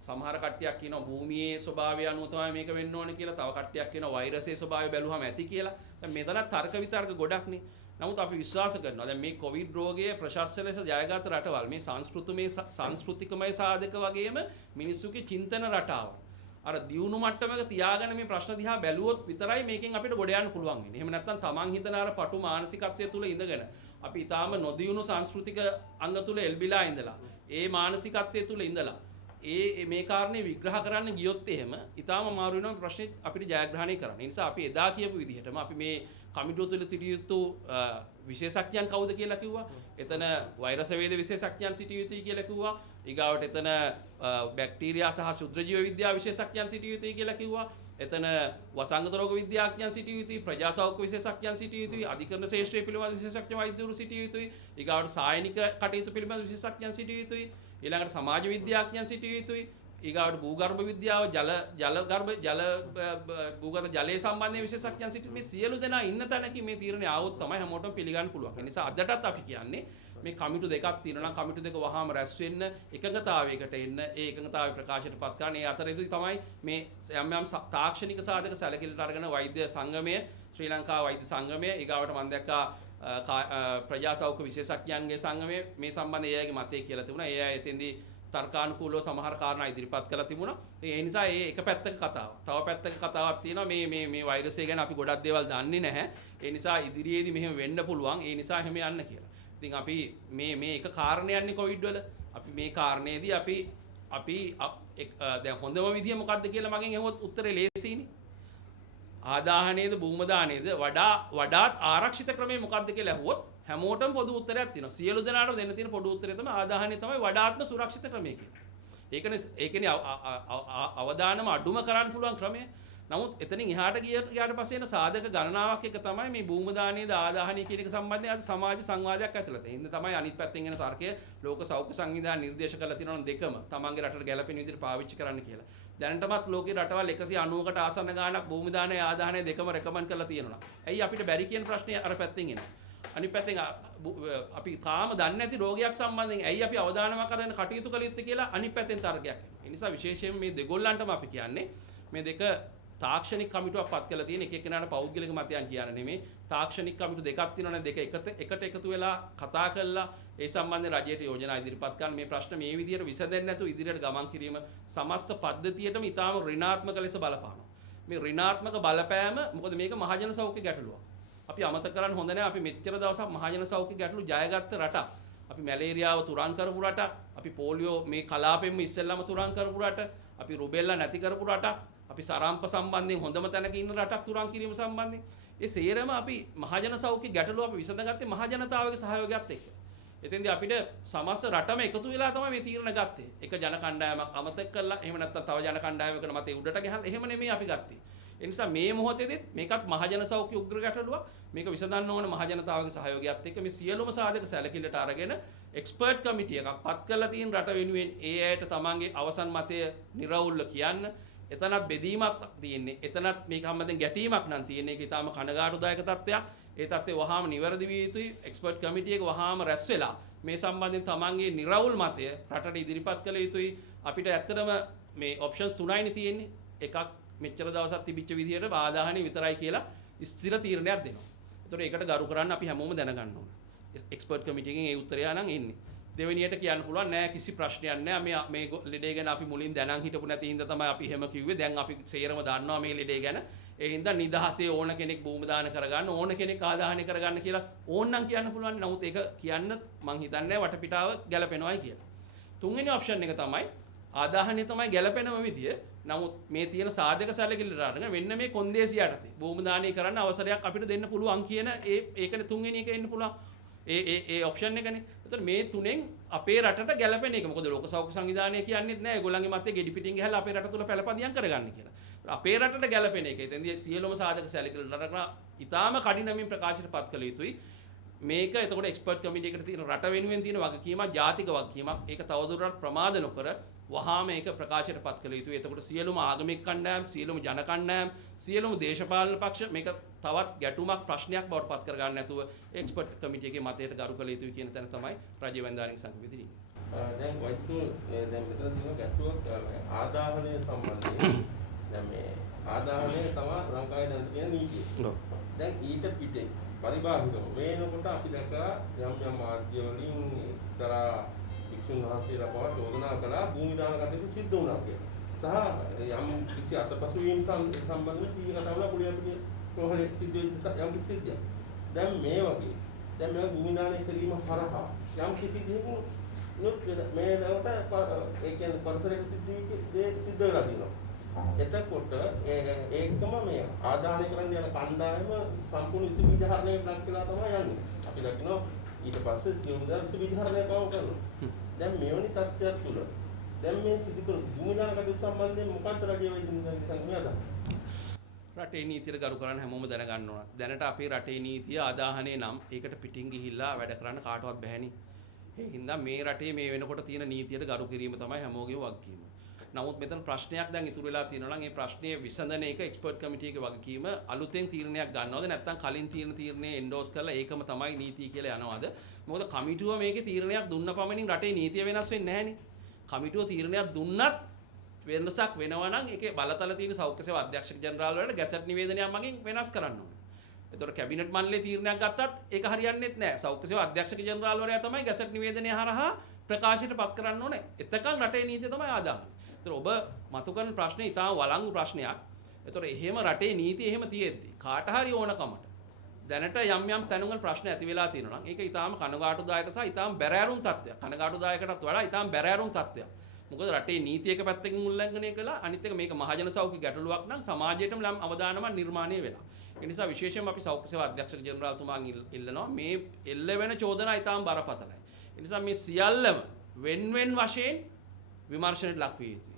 සමහර කට්ටියක් කියනවා භූමියේ ස්වභාවය අනුව තමයි මේක වෙන්න ඕනේ කියලා. තව කට්ටියක් කියනවා වෛරසයේ ස්වභාවය බැලුවම ඇති කියලා. දැන් මෙතන තර්ක විතර්ක ගොඩක්නේ. නමුත් අපි විශ්වාස කරනවා දැන් මේ කොවිඩ් රෝගය ප්‍රශස්ත ලෙස ජයගත් රටවල් මේ සංස්කෘතිකමය සාධක වගේම මිනිස්සුගේ චින්තන රටාව අර දියුණු මට්ටමක තියාගෙන මේ ප්‍රශ්න දිහා බැලුවොත් විතරයි මේකෙන් අපිට ගොඩ යන්න පුළුවන් වෙන්නේ. එහෙම නැත්නම් තමන් හිතන අර පටු මානසිකත්වයේ තුල ඉඳගෙන අපි ඊටාම නොදියුණු සංස්කෘතික අංග තුල එල්බිලා ඉඳලා ඒ මානසිකත්වයේ තුල ඉඳලා මේ කාරණේ විග්‍රහ කරන්න ගියොත් එහෙම ඊටාම අමාරු වෙනවා ප්‍රශ්නේ අපිට ජයග්‍රහණය කරන්න. ඒ නිසා අපි එදා කියපු විදිහටම අපි මේ කමිටුව තුළ සිටිය යුතු විශේෂඥයන් කවුද කියලා කිව්වා. එතන වෛරස වේද විශේෂඥයන් සිටිය යුතුයි කියලා කිව්වා. ඊගාවට එතන බැක්ටීරියා සහ ශුද්‍රජීව විද්‍යා විශේෂඥයන් සිටිය යුතුයි කියලා කිව්වා. එතන වසංගත රෝග විද්‍යාඥයන් සිටිය යුතුයි, ප්‍රජා සෞඛ්‍ය විශේෂඥයන් සිටිය යුතුයි, අධිකරණ ශාස්ත්‍රයේ පිළිබඳ විශේෂඥ වෛද්‍යවරු සිටිය යුතුයි. ඊගාවට සායනික කටයුතු පිළිබඳ විශේෂඥයන් සිටිය යුතුයි. ඊළඟට සමාජ විද්‍යාඥයන් සිටිය යුතුයි. ඊගාවට භූගර්භ විද්‍යාව භූගර්භ ජලයේ සම්බන්ධයෙන් විශේෂඥයන් සිටින මේ සියලු දෙනා ඉන්න තැනකින් මේ තීරණය ආවොත් තමයි හැමෝටම පිළිගන්න පුළුවන්. ඒ නිසා අදටත් අපි කියන්නේ මේ කමිටු දෙකක් තියෙනවා නම් කමිටු දෙක වහාම රැස් වෙන්න එකඟතාවයකට එන්න ඒ එකඟතාවය ප්‍රකාශයට පත් කරන ඒ අතරේදී තමයි මේ යම් තාක්ෂණික සාධක සැලකිලිට අරගෙන වෛද්‍ය සංගමය ශ්‍රී ලංකා වෛද්‍ය සංගමය ඊගාවට මම දැක්කා ප්‍රජා සෞඛ්‍ය විශේෂඥයන්ගේ සංගමය මේ සම්බන්ධ ඒ අයගේ මතය කියලා තිබුණා. ඒ අය එතෙන්දී තර්කානුකූලව සමහර කාරණා ඉදිරිපත් කළා තිබුණා. ඒ නිසා ඒ එක පැත්තක කතාව. තව පැත්තක කතාවක් තියෙනවා මේ වෛරසය ගැන අපි ගොඩක් දේවල් දන්නේ නැහැ. ඒ නිසා ඉදිරියේදී මෙහෙම වෙන්න පුළුවන්. ඒ නිසා එහෙම යන්න කියලා. ඉතින් අපි මේ එක කාරණයක්නේ කොවිඩ් වල. අපි මේ කාරණේදී අපි දැන් හොඳම විදිය මොකක්ද කියලා මගෙන් අහුවොත් උත්තරේ ලේසියිනේ. ආදාහනයේද භූමදානයේද වඩාත් ආරක්ෂිත ක්‍රමය මොකක්ද කියලා අහුවොත් හැමෝටම පොදු උත්තරයක් තියෙනවා. සියලු දෙනාට දෙන්න තියෙන පොදු උත්තරය තමයි ආදාහනය තමයි වඩාත්ම සුරක්ෂිත ක්‍රමය කියලා. ඒකනේ අවදානම අඩුම කරන්න පුළුවන් ක්‍රමය. නමුත් එතනින් එහාට ගියාට පස්සේ එන සාධක ගණනාවක් එක තමයි මේ භූමදානයේද ආදාහනය කියන එක සම්බන්ධයෙන් අද සමාජ සංවාදයක් ඇතුළත. හින්දා තමයි අනිත් පැත්තෙන් එන තර්කය ලෝක සෞඛ්‍ය සංවිධානය නිර්දේශ කරලා තියෙනවා දෙකම තමන්ගේ රටට ගැලපෙන විදිහට පාවිච්චි කරන්න කියලා. දැනටමත් ලෝකේ රටවල් 190කට ආසන්න ගාණක් භූමදානය ආදාහනය දෙකම රෙකමන්ඩ් කරලා තියෙනවා. ඇයි අපිට බැරි කියන ප්‍රශ්නේ අර පැත්තෙන් එනවා. අනිත් පැත්තෙන් අපි තාම දන්නේ නැති රෝගයක් සම්බන්ධයෙන් ඇයි අපි අවධානමක් කරගෙන කටයුතු කළ යුත්තේ කියලා අනිත් පැත්තෙන් තර්කයක් එනවා. ඒ නිසා විශේෂයෙන් මේ දෙගොල්ලන්ටම අපි කියන්නේ මේ දෙක තාක්ෂණික කමිටුවක් පත් කරලා තියෙන එක එක්කෙනාට පෞද්ගලික මතයන් කියන නෙමෙයි. තාක්ෂණික කමිටු දෙකක් තියෙනවනේ දෙක එකට එකතු වෙලා කතා කරලා ඒ සම්බන්ධයෙන් රජයට යෝජනා ඉදිරිපත් කරන මේ ප්‍රශ්න මේ විදිහට විසඳෙන්නේ නැතුව ඉදිරියට ගමන් කිරීම සමස්ත පද්ධතියටම ඉතාම ඍණාත්මක ලෙස බලපානවා. මේ ඍණාත්මක බලපෑම මොකද මේක මහජන සෞඛ්‍ය ගැටලුවක්. අපි අමතක කරන්න හොඳ නැහැ අපි මෙච්චර දවසක් මහජන සෞඛ්‍ය ගැටලු ජයගත්ත රටක්. අපි මැලේරියාව තුරන් කරපු රටක්. අපි පෝලියෝ මේ කලාපෙම ඉස්සෙල්ලාම තුරන් කරපු රටක්. අපි රුබෙල්ලා නැති කරපු රටක්. අපි සරම්ප සම්බන්ධයෙන් හොඳම තැනක ඉන්න රටක් තුරන් කිරීම සම්බන්ධයෙන්. ඒ සේරම අපි මහජන සෞඛ්‍ය ගැටලුව අපි විසඳගත්තේ මහජනතාවගේ සහයෝගයත් එක්ක. එතෙන්දී අපිට සමස්ත රටම එකතු වෙලා තමයි මේ තීරණ ගත්තේ. එක ජන කණ්ඩායමක් අමතක කළා. එහෙම නැත්නම් තව ජන කණ්ඩායමකට මතේ උඩට ගහලා එහෙම නෙමෙයි අපි ගත්තේ. ඒ නිසා මේ මොහොතේදීත් මේකත් මහජන සෞඛ්‍ය උග්‍ර ගැටලුවක්. මේක විසඳන්න ඕන මහජනතාවගේ සහයෝගයත් එක්ක මේ සියලුම සාධක සැලකිල්ලට අරගෙන එක්ස්පර්ට් කමිටි එකක් පත් කරලා තියෙන රට වෙනුවෙන් ඒ අයට තමන්ගේ අවසන් මතය නිර්වුල්ව කියන්න. එතනත් බෙදීමක් තියෙන්නේ. එතනත් මේක හැමදෙන් ගැටීමක් නම් තියෙන්නේ. ඒක ඊටාම කනගාටුදායක තත්ත්වයක්. ඒ තත්ත්වය වහාම නිවැරදි විය යුතුයි. එක්ස්පර්ට් කමිටි එක වහාම රැස් වෙලා මේ සම්බන්ධයෙන් තමන්ගේ නිර්වුල් මතය රටට ඉදිරිපත් කළ යුතුයි. අපිට ඇත්තටම මේ ඔප්ෂන්ස් තුනයිනේ තියෙන්නේ. එකක් මෙච්චර දවසක් තිබිච්ච විදිහට ආදාහනේ විතරයි කියලා ස්ථිර තීරණයක් දෙනවා. ඒතකොට ඒකට ගරු කරන්න අපි හැමෝම දැනගන්න ඕන. එක්ස්පර්ට් කමිටි එකෙන් ඒ උත්තරය නම් එන්නේ. දෙවෙනියට කියන්න පුළුවන් නෑ කිසි ප්‍රශ්නයක් නෑ මේ ලෙඩේ ගැන අපි මුලින් දැනන් හිටපු නැති හින්දා තමයි අපි එහෙම කිව්වේ. දැන් අපි සේරම දන්නවා මේ ලෙඩේ ගැන. ඒ හින්දා නිදහසේ ඕන කෙනෙක් භූමි දාන කරගන්න ඕන කෙනෙක් ආදාහනය කරගන්න කියලා ඕනනම් කියන්න පුළුවන්. නමුත් ඒක කියන්න මං හිතන්නේ වටපිටාව ගැලපෙනවයි කියලා. තුන්වෙනි ඔප්ෂන් එක තමයි ආදාහනය තමයි ගැලපෙනම විදිය. නමුත් මේ තියෙන සාධක සැලකිල්ලට අරගෙන මෙන්න මේ කොන්දේසි යටතේ භූමි දානය කරන්න අවසරයක් අපිට දෙන්න පුළුවන් කියන ඒකනේ තුන්වෙනි එක එන්න පුළුවන්. ඒ ඔප්ෂන් එකනේ. එතකොට මේ තුනෙන් අපේ රටට ගැලපෙන එක. මොකද ලෝක සෞඛ්‍ය සංවිධානය කියන්නේත් නෑ ඒගොල්ලන්ගේ මතේ ගෙඩි පිටින් ගහලා අපේ රට තුල පළපදියම් කරගන්න කියලා. අපේ රටට ගැලපෙන එක. එතෙන්දී සියලුම සාධක සැලකිල්ලට අරගෙන ඊටාම කඩිනමින් ප්‍රකාශයටපත් කළ යුතුයි. මේක එතකොට එක්ස්පර්ට් කමිටි එකට තියෙන රට වෙනුවෙන් තියෙන වගකීමක් ජාතික වගකීමක්. ඒක තවදුරටත් ප්‍රමාද නොකර වහාම ඒක ප්‍රකාශයටපත් කළ යුතුයි. එතකොට සියලුම ආගමික කණ්ඩායම්, සියලුම ජන කණ්ඩායම්, සියලුම දේශපාලන පක්ෂ මේක තවත් ගැටුමක් ප්‍රශ්නයක් බවට පත් කර ගන්න නැතුව එක්ස්පර්ට් කමිටි එකේ මතයට ගරු කළ යුතුයි කියන තැන තමයි රජ්‍ය වෙන්දාරින් සංවිධානය ඉන්නේ. දැන් වෛද්‍ය දැන් මෙතන තියෙන ගැටුවක් ආදාහනය සම්බන්ධයෙන් දැන් මේ ආදාහනය තමයි ලංකාවේ දැන් තියෙන නීතිය. දැන් ඊට පිටේ පරිබාහිරව මේනකොට අපි දැක්කා යම් මාධ්‍ය වලින් කරා වික්ෂුන් වහන්සේලා බව චෝදනා කළා භූමි දාන කටයුතු සිද්ධ වුණා කියලා. සහ යම් කිසි අතපසුවීම් සම්බන්ධව කී කතාවල පුලියපිටිය කොහොමද සිද්ධ වෙච්ච යම් කිසි සිද්ධියක්. දැන් මේ වගේ දැන් මේ භූමි දානය කිරීම හරහා යම් කිසි දෙයක මේ ලවට ඒ කියන්නේ පරිසරයට සිද්ධ වෙලා තියෙනවා. එතකොට ඒකම මේ ආදාහනය කරන්න යන කණ්ඩායම සම්පූර්ණ විසබීජහරණයට ලක් වෙලා තමයි යන්නේ. අපි දකිනවා ඊට පස්සේ සියුම් දා විසබීජහරණය කව කරනවා. දැන් මෙවැනි තත්ත්වයක් තුල දැන් මේ සිදු කර භූමි දාන කටයුතු සම්බන්ධයෙන් මොකක්ද රජයේ වෛද්‍ය රටේ නීතියට ගරු කරන්න හැමෝම දැනගන්න ඕන. දැනට අපේ රටේ නීතිය ආදාහනේ නම් ඒකට පිටින් ගිහිල්ලා වැඩ කරන්න කාටවත් බැහැනේ. ඒ හින්දා මේ රටේ මේ වෙනකොට තියෙන නීතියට ගරු කිරීම තමයි හැමෝගේම වගකීම. නමුත් මෙතන ප්‍රශ්නයක් දැන් ඉතුරු වෙලා තියෙනවා නම් ඒ ප්‍රශ්නයේ විසඳන එක එක්ස්පර්ට් කමිටි එකේ වගකීම. අලුතෙන් තීරණයක් ගන්නවද නැත්නම් කලින් තියෙන තීරණය එන්ඩෝස් කරලා ඒකම තමයි නීතිය කියලා යනවද? මොකද කමිටුව මේකේ තීරණයක් දුන්න පමණින් රටේ නීතිය වෙනස් වෙන්නේ නැහැනේ. කමිටුව තීරණයක් දුන්නත් වෙනසක් වෙනවා නම් ඒකේ බලතල තියෙන සෞඛ්‍ය සේවා අධ්‍යක්ෂක ජෙනරාල් වලට ගැසට් නිවේදනයක් මගින් වෙනස් කරන්න ඕනේ. ඒතකොට කැබිනට් මණ්ඩලයේ තීරණයක් ගත්තත් ඒක හරියන්නේත් නැහැ. සෞඛ්‍ය සේවා අධ්‍යක්ෂක ජෙනරාල් වරයා තමයි ගැසට් නිවේදනය හරහා ප්‍රකාශයටපත් කරන්න ඕනේ. එතකන් රටේ නීතිය තමයි ආදාහනය. ඒතකොට ඔබ මතු කරන ප්‍රශ්නේ ඉතාම වළංගු ප්‍රශ්නයක්. ඒතකොට එහෙම රටේ නීතිය එහෙම තියෙද්දි කාට හරි ඕනකමට දැනට යම් තැනුවල ප්‍රශ්න ඇති වෙලා තියෙනවා නම් ඒක ඉතාම කනගාටුදායක සහ ඉතාම බැරෑරුම් තත්ත්වයක්. කනගාටුදායකටත් වඩා ඉතාම බැරෑරුම් තත්ත්වයක්. මොකද රටේ නීතියක පැත්තකින් උල්ලංඝනය කළා අනිත් එක මේක මහජන සෞඛ්‍ය ගැටලුවක් නම් සමාජයේටම ලම් අවදානමක් නිර්මාණය වෙලා. ඒ නිසා විශේෂයෙන්ම අපි සෞඛ්‍ය සේවා අධ්‍යක්ෂක ජෙනරාල්තුමාගෙන් ඉල්ලනවා මේ එල්ල වෙන චෝදනා ඉතාම බරපතලයි. ඒ නිසා මේ සියල්ලම වෙන් වශයෙන් විමර්ශනයට ලක් විය යුතුයි.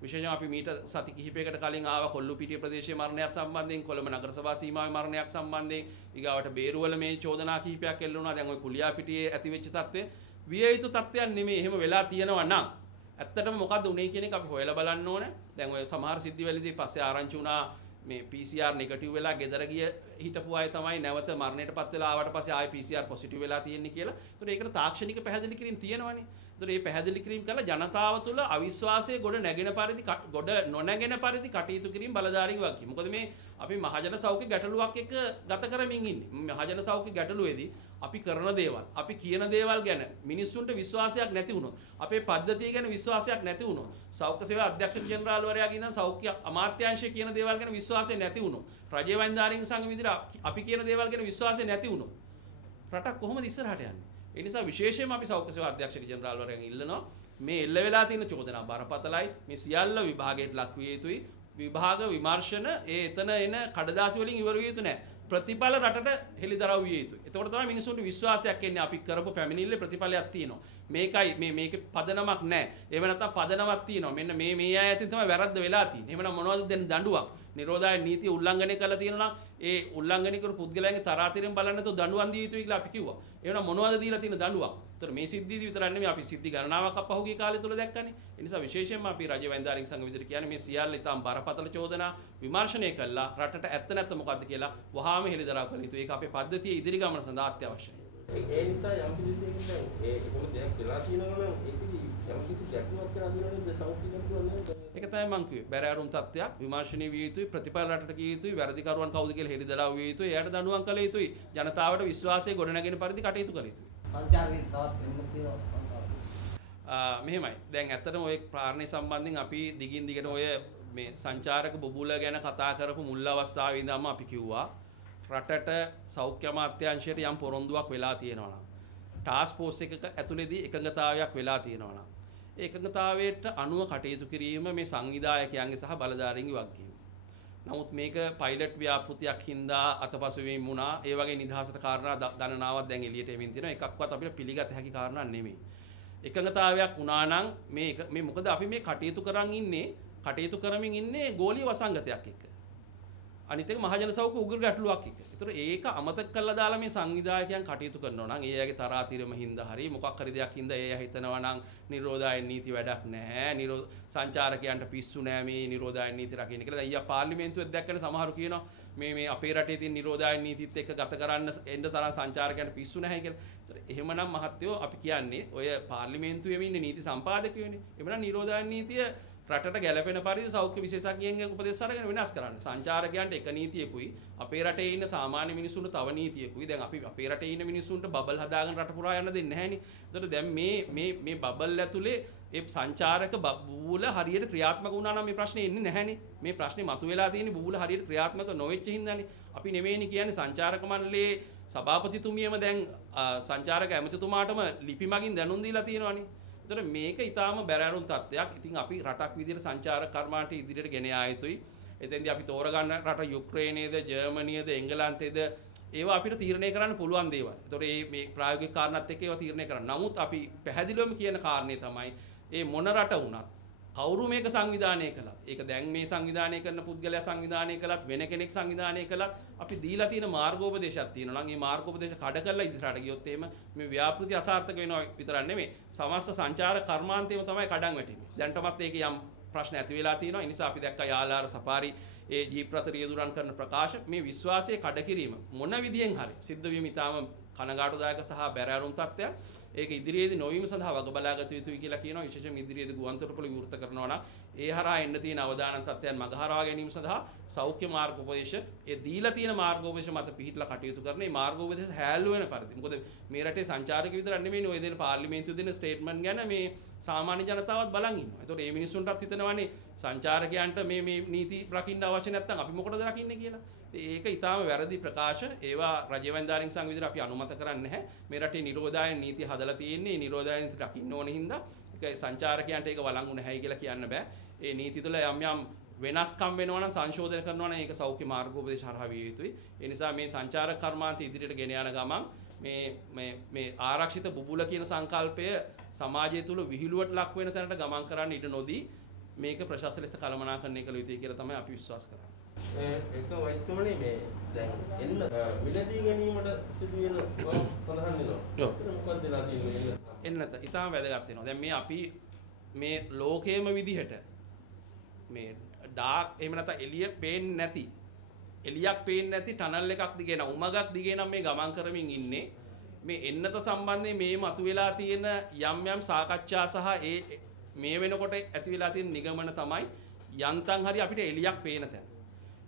විශේෂයෙන්ම අපි මීට සති කිහිපයකට කලින් ආවා කොල්ලුපිටිය ප්‍රදේශයේ මරණයක් සම්බන්ධයෙන් කොළඹ නගර සභා සීමාවේ මරණයක් සම්බන්ධයෙන් ඊගාවට බේරුවල මේ චෝදනා කිහිපයක් එල්ල වුණා. දැන් ওই කුලියාපිටියේ ඇති වෙච්ච තත්ත්වය විය යුතු තත්ත්වයක් නෙමෙයි. එහෙම වෙලා තියෙනවා නම් ඇත්තටම මොකද්ද උනේ කියන එක අපි හොයලා බලන්න ඕනේ. දැන් ඔය සමහර සිද්ධිවලදී පස්සේ ආරංචි වුණා මේ PCR නෙගටිව් වෙලා ගෙදර ගිය හිටපු අය තමයි නැවත මරණයටපත් වෙලා ආවට පස්සේ ආයෙ PCR පොසිටිව් වෙලා තියෙන්නේ කියලා. ඒතකොට ඒකට තාක්ෂණික පැහැදිලි කිරීම තියෙනවනේ. ඒතකොට මේ පැහැදිලි කිරීම කළා ජනතාව තුළ අවිශ්වාසය ගොඩ නැගෙන පරිදි ගොඩ නොනැගෙන පරිදි කටයුතු කිරීම බලධාරීන් වගේ. මොකද මේ අපි මහජන සෞඛ්‍ය ගැටලුවක් එක්ක ගත කරමින් ඉන්නේ. මහජන සෞඛ්‍ය ගැටලුවේදී අපි කරන දේවල්, අපි කියන දේවල් ගැන මිනිස්සුන්ට විශ්වාසයක් නැති වුණොත්, අපේ පද්ධතිය ගැන විශ්වාසයක් නැති වුණොත්, සෞඛ්‍ය සේවා අධ්‍යක්ෂක ජෙනරාල් වරයාගේ ඉඳන් සෞඛ්‍ය අමාත්‍යාංශය කියන දේවල් ගැන විශ්වාසය නැති වුණොත්, රජයේ වෛද්‍යාරික සංඝ විදිහට අපි කියන දේවල් ගැන විශ්වාසය නැති වුණොත් රටක් කොහොමද ඉස්සරහට යන්නේ? ඒ නිසා විශේෂයෙන්ම අපි සෞඛ්‍ය සේවා අධ්‍යක්ෂක ජෙනරාල් වරයාගෙන් ඉල්ලනවා මේ එල්ල වෙලා තියෙන චෝදනා බරපතලයි. මේ සියල්ල විභාගයට ලක් විය යුතුයි. විභාග විමර්ශන එතන එන කඩදාසි වලින් ඉවර විය යුතු නැහැ. ප්‍රතිඵල රටට හෙළිදරව් විය යුතුයි. එතකොට තමයි මිනිසුන්ට විශ්වාසයක් එන්නේ අපි කරපු පැමිණිල්ලේ ප්‍රතිඵලයක් තියෙනවා. මේකයි මේකේ පදනමක් නැහැ. එහෙම නැත්නම් පදනමක් තියෙනවා. මෙන්න මේ අය ඇතින් තමයි වැරද්ද වෙලා තියෙන්නේ. එහෙමනම් මොනවද දැන් දඬුවම්? නිරෝධායන නීතිය උල්ලංඝනය කරලා තියෙනවා නම් ඒ උල්ලංඝනය කරපු පුද්ගලයන්ගේ තරාතිරෙන් බලන්න නැතුව දඬුවම් දිය යුතුයි කියලා අපි කිව්වා. එහෙනම් මොනවද දීලා තියෙන දඬුවම්? ඒතර මේ සිද්ධියදී විතරක් නෙමෙයි අපි සිද්ධි ගණනාවක් අපහුගිය කාලය තුල දැක්කනේ. ඒ නිසා විශේෂයෙන්ම අපි රජ වෙන්දාරින් සංඝ විදිහට කියන්නේ මේ සියල්ල ඉතාම බරපතල චෝදනා විමර්ශනය කළා රටට ඇත්ත නැත්ත මොකද්ද කියලා වහාම හෙළිදරව් කළ යුතුයි. ඒක අපේ පද්ධතියේ ඉදිරි ගමන සඳහා අත්‍යවශ්‍යයි. ඒ නිසා යම් කිසි දෙයකින් දැන් ඒකම දෙයක් වෙලා තියෙනවා නම් ඒකදී යම් කිසි ගැටලුවක් කියලා දිනවනේ සෞඛ්‍ය ගැටලුවක් නේද? ඒක තමයි මම කිව්වේ. බැරෑරුම් තත්ත්වයක් විමර්ශනීය විය යුතුයි, ප්‍රතිඵල රටට කිය යුතුයි, වැරදිකරුවන් කවුද කියලා හෙළිදරව් විය යුතුයි, එයාට දඬුවම් කළ යුතුයි. ජනතාවට විශ්වාසය ගොඩනගෙන පරිදි කටයුතු කළ යුතුයි. සංචාරකයන් තවත් වෙනත් තියෙනවා. මෙහෙමයි. දැන් ඇත්තටම ওই ප්‍රාර්ණේ සම්බන්ධයෙන් අපි දිගින් දිගට ඔය මේ සංචාරක බුබුල ගැන කතා කරපු මුල් අවස්ථාවේ ඉඳන්ම අපි කිව්වා රටට සෞඛ්‍ය අමාත්‍යාංශයට යම් පොරොන්දුවක් වෙලා තියෙනවා නම් ටාස්ක් ෆෝස් එකක ඇතුළේදී එකඟතාවයක් වෙලා තියෙනවා නම් ඒ එකඟතාවයට අනුව කටයුතු කිරීම මේ සංවිධායකයන්ගේ සහ බලධාරීන්ගේ වගකීම. නමුත් මේක පයිලට් ව්‍යාපෘතියක් හින්දා අතපසු වීම වුණා. ඒ වගේ නිදහසට කාරණා ගණනාවක් දැන් එළියට එමින් තියෙනවා. එකක්වත් අපිට පිළිගත හැකි කාරණා නෙමෙයි. එකඟතාවයක් වුණා නම් මේ මොකද අපි මේ කටයුතු කරමින් ඉන්නේ ගෝලීය වසංගතයක් එක්ක. අනිත් එක මහජන සෞඛ්‍ය උග්‍ර ගැටලුවක් එක්ක. ඒතර ඒක අමතක කරලා දාලා මේ සංවිධායකයන් කටයුතු කරනවා නම් ඒ අයගේ තරාතිරම හින්දා හරි මොකක් හරි දෙයක් හින්දා ඒ අය හිතනවා නම් නිරෝධායන නීති වැඩක් නැහැ. සංචාරකයන්ට පිස්සු නැහැ මේ නිරෝධායන නීති රකින්න කියලා. දැන් ඊයා පාර්ලිමේන්තුවේ දැක්කනේ සමහරු කියනවා මේ අපේ රටේ තියෙන නිරෝධායන නීතිත් එක්ක ගත කරන්න එන්න සරන් සංචාරකයන්ට පිස්සු නැහැ කියලා. ඒතර එහෙමනම් මහත්තයෝ අපි කියන්නේ ඔය පාර්ලිමේන්තුවේ ඉන්න නීති සම්පාදකයෝනේ. එහෙමනම් නිරෝධායන නීතිය රටට ගැලපෙන පරිදි සෞඛ්‍ය විශේෂඥයන්ගේ උපදෙස් අරගෙන වෙනස් කරන්න. සංචාරකයන්ට එක නීතියකුයි අපේ රටේ ඉන්න සාමාන්‍ය මිනිසුන්ට තව නීතියකුයි. දැන් අපි අපේ රටේ ඉන්න මිනිසුන්ට බබල් හදාගෙන රට පුරා යන්න දෙන්නේ නැහැනේ. ඒතකොට දැන් මේ බබල් ඇතුලේ ඒ සංචාරක බබුල හරියට ක්‍රියාත්මක වුණා නම් මේ ප්‍රශ්නේ එන්නේ නැහැනේ. මේ ප්‍රශ්නේ මතුවලා තියෙන්නේ බබුල හරියට ක්‍රියාත්මක නොවෙච්ච හින්දානේ. අපි නෙමෙයිනේ කියන්නේ සංචාරක මණ්ඩලයේ සභාපතිතුමියම දැන් සංචාරක ඇමතිතුමාටම ලිපි මගින් දැනුම් දීලා තියෙනවානේ. ඒතර මේක ඊටාම බැරෑරුම් තත්ත්වයක්. ඉතින් අපි රටක් විදිහට සංචාරක කර්මාන්තය ඉදිරියට ගෙන යා යුතුයි. එතෙන්දී අපි තෝරගන්න රට යුක්‍රේනයේද, ජර්මනියද, එංගලන්තයේද ඒවා අපිට තීරණය කරන්න පුළුවන් දේවල්. ඒතර මේ ප්‍රායෝගික කාරණාත් එක්ක ඒවා තීරණය කරන්න. නමුත් අපි පැහැදිලිවම කියන කාරණේ තමයි මේ මොන රට වුණත් කවුරු මේක සංවිධානය කළත් ඒක දැන් මේ සංවිධානය කරන පුද්ගලයා සංවිධානය කළත් වෙන කෙනෙක් සංවිධානය කළත් අපි දීලා තියෙන මාර්ගෝපදේශයක් තියෙනවා නම් මේ මාර්ගෝපදේශ කඩ කරලා ඉදිරියට ගියොත් එහෙම මේ ව්‍යාපෘති අසාර්ථක වෙනවා විතරක් නෙමෙයි සමස්ත සංචාරක කර්මාන්තයම තමයි කඩන් වැටෙන්නේ. දැන්ටමත් ඒකේ යම් ප්‍රශ්න ඇති වෙලා තියෙනවා. ඒ නිසා අපි දැක්කා යාලාර සෆාරි ඒ ජීප් රථ රියදුරන් කරන ප්‍රකාශ මේ විශ්වාසයේ කඩ කිරීම මොන විදියෙන් හරි සිද්ධ වීම ඉතාම කනගාටුදායක සහ බැරෑරුම් තත්ත්වයක්. ඒක ඉදිරියේදී නොවීම සඳහා වග බලාගත යුතුයි කියලා කියනවා. විශේෂයෙන් ඉදිරියේදී ගුවන්තොටුපළ විවෘත කරනවා නම් ඒ හරහා එන්න තියෙන අවදානම් තත්ත්වයන් මගහරවා ගැනීම සඳහා සෞඛ්‍ය මාර්ගෝපදේශ ඒ දීලා තියෙන මාර්ගෝපදේශ මත පිහිටලා කටයුතු කරන මේ මාර්ගෝපදේශ හැල්ලු වෙන පරිදි. මොකද මේ රටේ සංචාරක විතරක් නෙමෙයි ඔය දෙන පාර්ලිමේන්තුවේ දෙන ස්ටේට්මන්ට් ගැන මේ සාමාන්‍ය ජනතාවත් බලන් ඉන්නවා. ඒතකොට මේ මිනිස්සුන්ටත් හිතනවානේ සංචාරකයන්ට මේ නීති රකින්න අවශ්‍ය නැත්නම් අපි මොකටද රකින්නේ කියලා. ඒක ඊටාම වැරදි ප්‍රකාශ. ඒවා රජ වෙන්දාරින් සංවිධානය අපි අනුමත කරන්නේ නැහැ. මේ රටේ නිරෝධායන නීති හදලා තියෙන්නේ නිරෝධායන නීති රකින්න ඕන හින්දා ඒක සංචාරකයන්ට ඒක වළංගු නැහැයි කියලා කියන්න බෑ. ඒ නීති තුළ යම් වෙනස්කම් වෙනවා නම් සංශෝධන කරනවා නම් ඒක සෞඛ්‍ය මාර්ගෝපදේශ හරහා විය යුතුයි. ඒ නිසා මේ සංචාරක කර්මාන්තය ඉදිරියට ගෙන යන ගමන් මේ ආරක්ෂිත බුබුල කියන සංකල්පය සමාජය තුළ විහිළුවට ලක් වෙන තැනට ගමන් කරන්න ඉඩ නොදී මේක ප්‍රශස්ත ලෙස කළමනාකරණය කළ යුතුයි කියලා තමයි අපි විශ්වාස කරන්නේ. ඒක වෛද්‍යවනේ මේ දැන් එන්න මිලදී ගැනීමට සිදුවෙන සඳහන් වෙනවා. ඒක මොකක්ද වෙලා තියෙන්නේ? එන්නත ඊටාම වැදගත් වෙනවා. දැන් මේ අපි මේ ලෝකයේම විදිහට මේ ඩාර්ක් එහෙම නැත්නම් එළියක් පේන්නේ නැති ටනල් එකක් දිගේ නම් උමගක් දිගේ නම් මේ ගමන් කරමින් ඉන්නේ. මේ එන්නත සම්බන්ධයෙන් මේ මතුවලා තියෙන යම් සාකච්ඡා සහ මේ වෙනකොට ඇති වෙලා තියෙන නිගමන තමයි යන්තම් හරි අපිට එළියක් පේන තැන.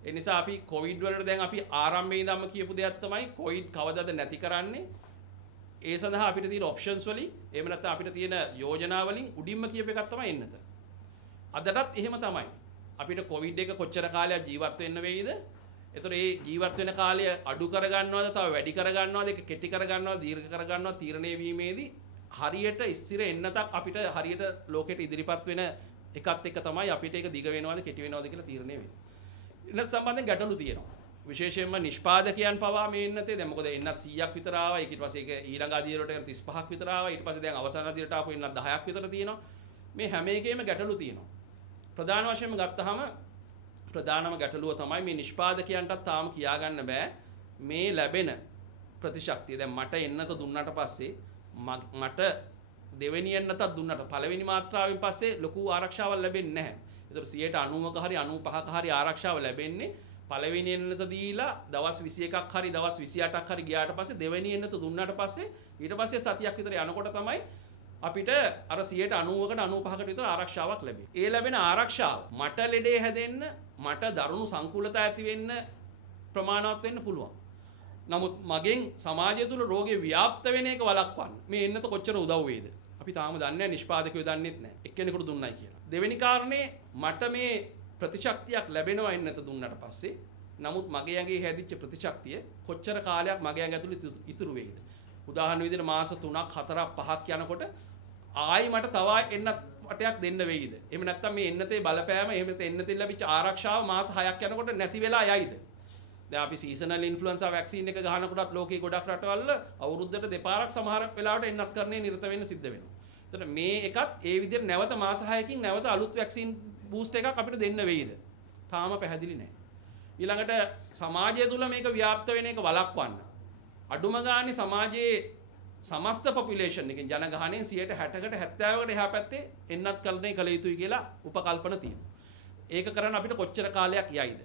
ඒ නිසා අපි කොවිඩ් වලට දැන් අපි ආරම්භයේ ඉඳන්ම කියපු දෙයක් තමයි කොවිඩ් කවදාද නැති කරන්නේ. ඒ සඳහා අපිට තියෙන ඔප්ෂන්ස් වලින් එහෙම නැත්නම් අපිට තියෙන යෝජනා වලින් උඩින්ම කියප එකක් තමයි එන්නත. අදටත් එහෙම තමයි. අපිට කොවිඩ් එක කොච්චර කාලයක් ජීවත් වෙන්න වෙයිද? ඒතර ඒ ජීවත් වෙන කාලය අඩු කරගන්නවද තව වැඩි කරගන්නවද ඒක කෙටි කරගන්නවද දීර්ඝ කරගන්නවද තීරණය වීමේදී හරියට ස්ථිර එන්නතක් අපිට හරියට ලෝකෙට ඉදිරිපත් වෙන එකත් එක තමයි අපිට ඒක දිග වෙනවද කෙටි වෙනවද කියලා තීරණය වෙන්නේ. එන්න සම්බන්ධයෙන් ගැටලු තියෙනවා. විශේෂයෙන්ම නිෂ්පාදකයන් පවා මේ ඉන්නතේ දැන් මොකද එන්න 100ක් විතර ආවා ඊට පස්සේ ඒක ඊළඟ අදියරට 35ක් විතර ආවා ඊට පස්සේ දැන් අවසාන අදියරට ආපු එන්න 10ක් විතර තියෙනවා මේ හැම එකේම ගැටලු තියෙනවා ප්‍රධාන වශයෙන්ම ගත්තාම ප්‍රධානම ගැටලුව තමයි මේ නිෂ්පාදකයන්ටත් තාම කියා ගන්න බෑ මේ ලැබෙන ප්‍රතිශක්තිය දැන් මට එන්නත දුන්නාට පස්සේ මට දෙවෙනි එන්නතත් දුන්නාට පළවෙනි මාත්‍රාවෙන් පස්සේ ලොකු ආරක්ෂාවක් ලැබෙන්නේ නැහැ ඒතකොට 90ක හරි 95ක හරි ආරක්ෂාව ලැබෙන්නේ පළවෙනි එන්නත දීලා දවස් 21ක් හරි දවස් 28ක් හරි ගියාට පස්සේ දෙවෙනි එන්නත දුන්නාට පස්සේ ඊට පස්සේ සතියක් විතර යනකොට තමයි අපිට අර 90කට 95කට විතර ආරක්ෂාවක් ලැබෙන්නේ. ඒ ලැබෙන ආරක්ෂාව මට ලෙඩේ හැදෙන්න මට දරුණු සංකූලතා ඇති වෙන්න ප්‍රමාණවත් වෙන්න පුළුවන්. නමුත් මගෙන් සමාජය තුළ රෝගේ ව්‍යාප්ත වෙන එක වළක්වන්න මේ එන්නත කොච්චර උදව් වේද? අපි තාම දන්නේ නැහැ නිෂ්පාදකයෝ දන්නෙත් නැහැ. එක්කෙනෙකුට දුන්නයි කියලා. දෙවෙනි කාරණේ මට මේ ප්‍රතිශක්තියක් ලැබෙනවා එන්නත දුන්නට පස්සේ නමුත් මගේ ඇඟේ හැදිච්ච ප්‍රතිශක්තිය කොච්චර කාලයක් මගේ ඇඟ ඇතුළේ ඉතුරු වෙයිද උදාහරණ විදිහට මාස 3ක් 4ක් 5ක් යනකොට ආයි මට තව එන්නත් වටයක් දෙන්න වෙයිද එහෙම නැත්නම් මේ එන්නතේ බලපෑම එහෙම නැත්නම් එන්නතෙන් ලැබිච්ච ආරක්ෂාව මාස 6ක් යනකොට නැති වෙලා යයිද දැන් අපි සීසනල් ඉන්ෆ්ලුවෙන්සා වැක්සින් එක ගහනකොටත් ලෝකේ ගොඩක් රටවල් අවුරුද්දට දෙපාරක් සමහර වෙලාවට එන්නත් කරන්නේ නිරත වෙන්න සිද්ධ වෙනවා එතකොට මේ එකත් ඒ විදිහට නැවත මාස 6කින් නැවත අලුත් වැක්සින් බූස්ට් එකක් අපිට දෙන්න වෙයිද? තාම පැහැදිලි නැහැ. ඊළඟට සමාජය තුළ මේක ව්‍යාප්ත වෙන එක වළක්වන්න. අඩුම ගානේ සමාජයේ සමස්ත පොපියුලේෂන් එකෙන් ජනගහනයෙන් 60%කට 70%කට එහා පැත්තේ එන්නත් කල්පනය කළ යුතුයි කියලා උපකල්පන තියෙනවා. ඒක කරන්න අපිට කොච්චර කාලයක් යයිද?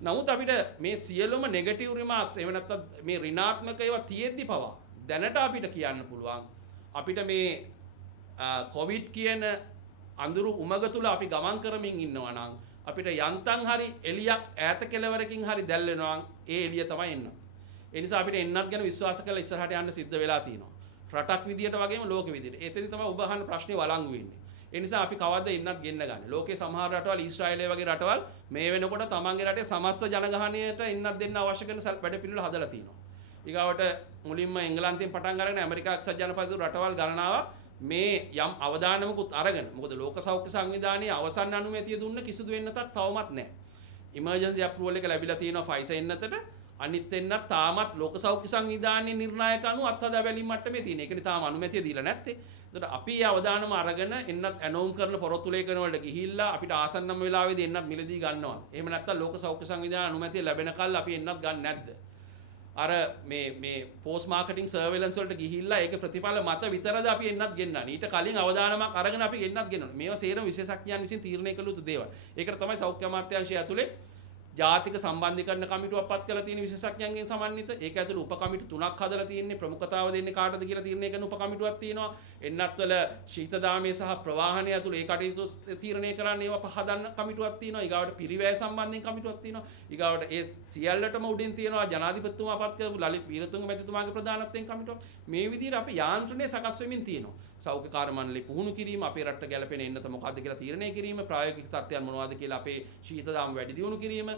නමුත් අපිට මේ සියලුම නෙගටිව් රිමාක්ස් එහෙම නැත්නම් මේ ඍණාත්මක ඒවා තියෙද්දි පවා දැනට අපිට කියන්න පුළුවන් අපිට මේ කොවිඩ් කියන අඳුරු උමග තුල අපි ගමන් කරමින් ඉන්නවා නම් අපිට යන්තම් හරි එළියක් ඈත කෙළවරකින් හරි දැල් වෙනවා ඒ එළිය තමයි එන්න. ඒ නිසා අපිට එන්නත් ගැන විශ්වාස කරලා ඉස්සරහට යන්න සිද්ධ වෙලා තියෙනවා. රටක් විදියට වගේම ලෝක විදියට. එතෙදි තමයි ඔබ අහන ප්‍රශ්නේ වළංගු වෙන්නේ. ඒ නිසා අපි කවද්ද එන්නත් ගෙන්න ගන්න. ලෝකේ සමහර රටවල් ඊශ්‍රායලය වගේ රටවල් මේ වෙනකොට තමන්ගේ රටේ සමස්ත ජනගහනයට එන්නත් දෙන්න අවශ්‍ය කරන වැඩ පිළිවෙල හදලා තියෙනවා. ඊගාවට මුලින්ම එංගලන්තයෙන් පටන් අරගෙන ඇමරිකා එක්සත් ජනපද රටවල් ගණනාවක් මේ යම් අවදානමකුත් අරගෙන මොකද ලෝක සෞඛ්‍ය සංවිධානයේ අවසන් අනුමැතිය දුන්න කිසිදු එන්නතක් තවමත් නැහැ. ඉමර්ජන්සි අප්‍රූවල් එක ලැබිලා තියෙනවා ෆයිසර් එන්නතට අනිත් එන්නත් තාමත් ලෝක සෞඛ්‍ය සංවිධානයේ නිර්ණායක අනුව අත්හදා බැලීම් මට්ටමේ තියෙන. ඒකනේ තාම අනුමැතිය දීලා නැත්තේ. ඒකට අපි අවදානම අරගෙන එන්නත් ඇනෝම් කරන පොරොත්තු ලේඛන වලට ගිහිල්ලා අපිට ආසන්නම වෙලාවේදී එන්නත් මිලදී ගන්නවා. එහෙම නැත්නම් ලෝක සෞඛ්‍ය සංවිධානයේ අනුමැතිය ලැබෙනකල් අපි එන්නත් ගන්න නැද්ද? අර මේ පෝස්ට් මාකටිං සර්වෙලන්ස් වලට ගිහිල්ලා ඒක ප්‍රතිඵල මත විතරද අපි එන්නත් ගෙන්නන්නේ. ඊට කලින් අවදානමක් අරගෙන අපි එන්නත් ගෙන්නනවා. මේවා සේරම විශේෂඥයන් විසින් තීරණය කළ යුතු දේවල්. ඒකට තමයි සෞඛ්‍ය අමාත්‍යාංශය ඇතුලේ ජාතික සම්බන්ධීකරණ කමිටුවක් පත් කරලා තියෙන විශේෂඥයන්ගෙන් සමන්විත. ඒක ඇතුළේ උප කමිටු 3ක් හදලා තියෙන්නේ. ප්‍රමුඛතාව දෙන්නේ කාටද කියලා තීරණය කරන උප කමිටුවක් තියෙනවා. එන්නත් වල ශීතදාමයේ සහ ප්‍රවාහනය ඇතුළේ ඒ කටයුතු තීරණය කරන්න ඒවා හදන්න කමිටුවක් තියෙනවා. ඊගාවට පිරිවැය සම්බන්ධයෙන් කමිටුවක් තියෙනවා. ඊගාවට ඒ සියල්ලටම උඩින් තියෙනවා ජනාධිපතිතුමා පත් කරපු ලලිත් වීරතුංග මැතිතුමාගේ ප්‍රධානත්වයෙන් කමිටුවක්. මේ විදිහට අපි යාන්ත්‍රණය සකස් වෙමින් තියෙනවා. සෞඛ්‍ය කාර්ය මණ්ඩලය පුහුණු කිරීම, අපේ රටට ගැලපෙන එන්නත මොකක්ද කියලා තීරණය කිරීම, ප්‍රායෝගික තත්ත්වයන් මොනවද කියලා අපේ ශීතදාම වැඩි දියුණු කිරීම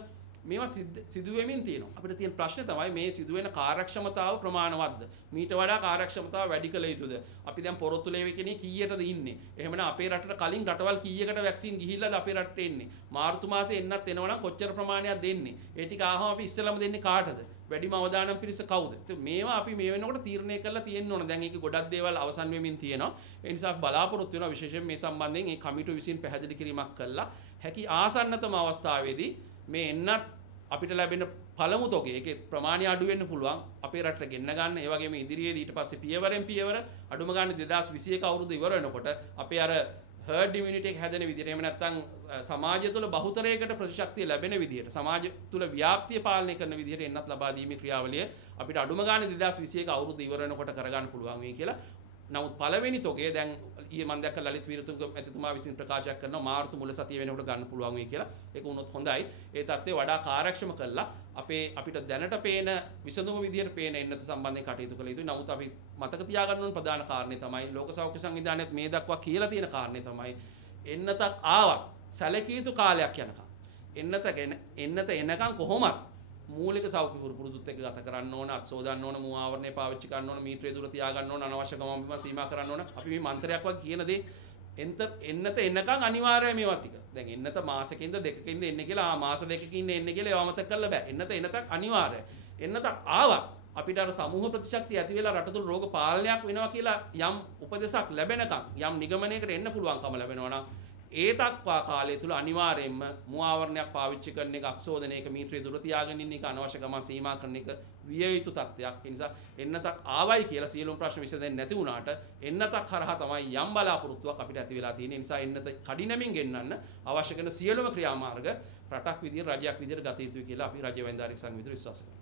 මේවා සිදු වෙමින් තියෙනවා. අපිට තියෙන ප්‍රශ්නේ තමයි මේ සිදුවෙන කාර්යක්ෂමතාව ප්‍රමාණවත්ද? මීට වඩා කාර්යක්ෂමතාව වැඩි කළ යුතුද? අපි දැන් පොරොත්තු ලේවිකනේ කීයටද ඉන්නේ? එහෙමනම් අපේ රටට කලින් රටවල් කීයකට වැක්සින් ගිහිල්ලාද අපේ රටට එන්නේ? මාර්තු මාසේ එන්නත් එනවනම් කොච්චර ප්‍රමාණයක් දෙන්නේ? ඒ ටික ආවම අපි ඉස්සෙල්ලාම දෙන්නේ කාටද? වැඩිම අවදානම් පිරිස කවුද? මේවා අපි මේ වෙනකොට තීරණය කරලා තියෙන්න ඕන. දැන් ඒක ගොඩක් දේවල් අවසන් වෙමින් තියෙනවා. ඒ නිසා බලාපොරොත්තු වෙනවා විශේෂයෙන් මේ සම්බන්ධයෙන් මේ කමිටු විසින් පැහැදිලි කිරීමක් කළා. හැකි ආසන්නතම අවස්ථාවේදී මේ එන්නත් අපිට ලැබෙන පළමු තොගේ ඒකේ ප්‍රමාණය අඩු වෙන්න පුළුවන් අපේ රටට ගෙන්න ගන්න. ඒ වගේම ඉදිරියේදී ඊට පස්සේ පියවරෙන් පියවර අඩුම ගන්න 2021 අවුරුදු ඉවර වෙනකොට අපේ අර හර්ඩ් ඉමුනිටි එක හැදෙන විදිහට එහෙම නැත්නම් සමාජය තුළ බහුතරයකට ප්‍රතිශක්තිය ලැබෙන විදිහට සමාජය තුළ ව්‍යාප්තිය පාලනය කරන විදිහට එන්නත් ලබා දීමේ ක්‍රියාවලිය අපිට අඩුම ගන්න 2021 අවුරුදු ඉවර වෙනකොට කරගන්න පුළුවන් වෙයි කියලා. නමුත් පළවෙනි තොගේ දැන් ඊයේ මම දැක්ක ලලිත් වීරතුංග මැතිතුමා විසින් ප්‍රකාශයක් කරනවා මාර්තු මුල සතිය වෙනකොට ගන්න පුළුවන් වෙයි කියලා. ඒක වුණොත් හොඳයි. ඒ தත්ත්වය වඩා කාර්යක්ෂම කළා අපිට දැනට පේන විසඳුම විදියට පේන එන්නත සම්බන්ධයෙන් කටයුතු කළ යුතුයි. නමුත් අපි මතක තියාගන්න ඕන ප්‍රධාන කාරණේ තමයි ලෝක සෞඛ්‍ය සංවිධානයත් මේ දක්වා කියලා තියෙන කාරණේ තමයි එන්නතක් ආවත් සැලකිය යුතු කාලයක් යනකම්. එන්නත එනකම් කොහොමත් මූලික සෞඛ්‍ය පුරුදුත් එක්ක ගත කරන්න ඕන, අත් සෝදන්න ඕන, මූ ආවරණය පාවිච්චි කරන්න ඕන, මීටරේ දුර තියාගන්න ඕන, අනවශ්‍ය ගමන් බිමන් සීමා කරන්න ඕන. අපි මේ මන්ත්‍රයක් වගේ කියන දේ එන්නත එන්නකම් අනිවාර්යයි මේවා ටික. දැන් එන්නත මාසෙකින්ද දෙකකින්ද එන්නේ කියලා මාස දෙකකින් එන්නේ කියලා ඒව අමතක කරලා බෑ. එන්නතක් අනිවාර්යයි. එන්නත ආවත් අපිට අර සමූහ ප්‍රතිශක්තිය ඇති වෙලා රට තුල රෝග පාලනයක් වෙනවා කියලා යම් උපදේශක් ලැබෙනකම් යම් නිගමනයකට එන්න පුළුවන්කම ලැබෙනවා නම් ඒ දක්වා කාලය තුල අනිවාර්යයෙන්ම මුවාවරණයක් පාවිච්චි කරන එක අක්ෂෝදනයක මීටරේ දුර තියාගෙන ඉන්න එක අනවශ්‍ය ගමන් සීමා කරන එක විය යුතු තත්ත්වයක්. ඒ නිසා එන්නතක් ආවයි කියලා සියලුම ප්‍රශ්න විසඳෙන්නේ නැති වුණාට එන්නතක් හරහා තමයි යම් බලාපොරොත්තුවක් අපිට ඇති වෙලා තියෙන්නේ. ඒ නිසා එන්නත කඩිනමින් ගෙන්නන්න අවශ්‍ය කරන සියලුම ක්‍රියාමාර්ග රටක් විදියට රජයක් විදියට ගත යුතුයි කියලා අපි රාජ්‍ය වෙන්දාරික සංවිධානය විශ්වාස කරනවා.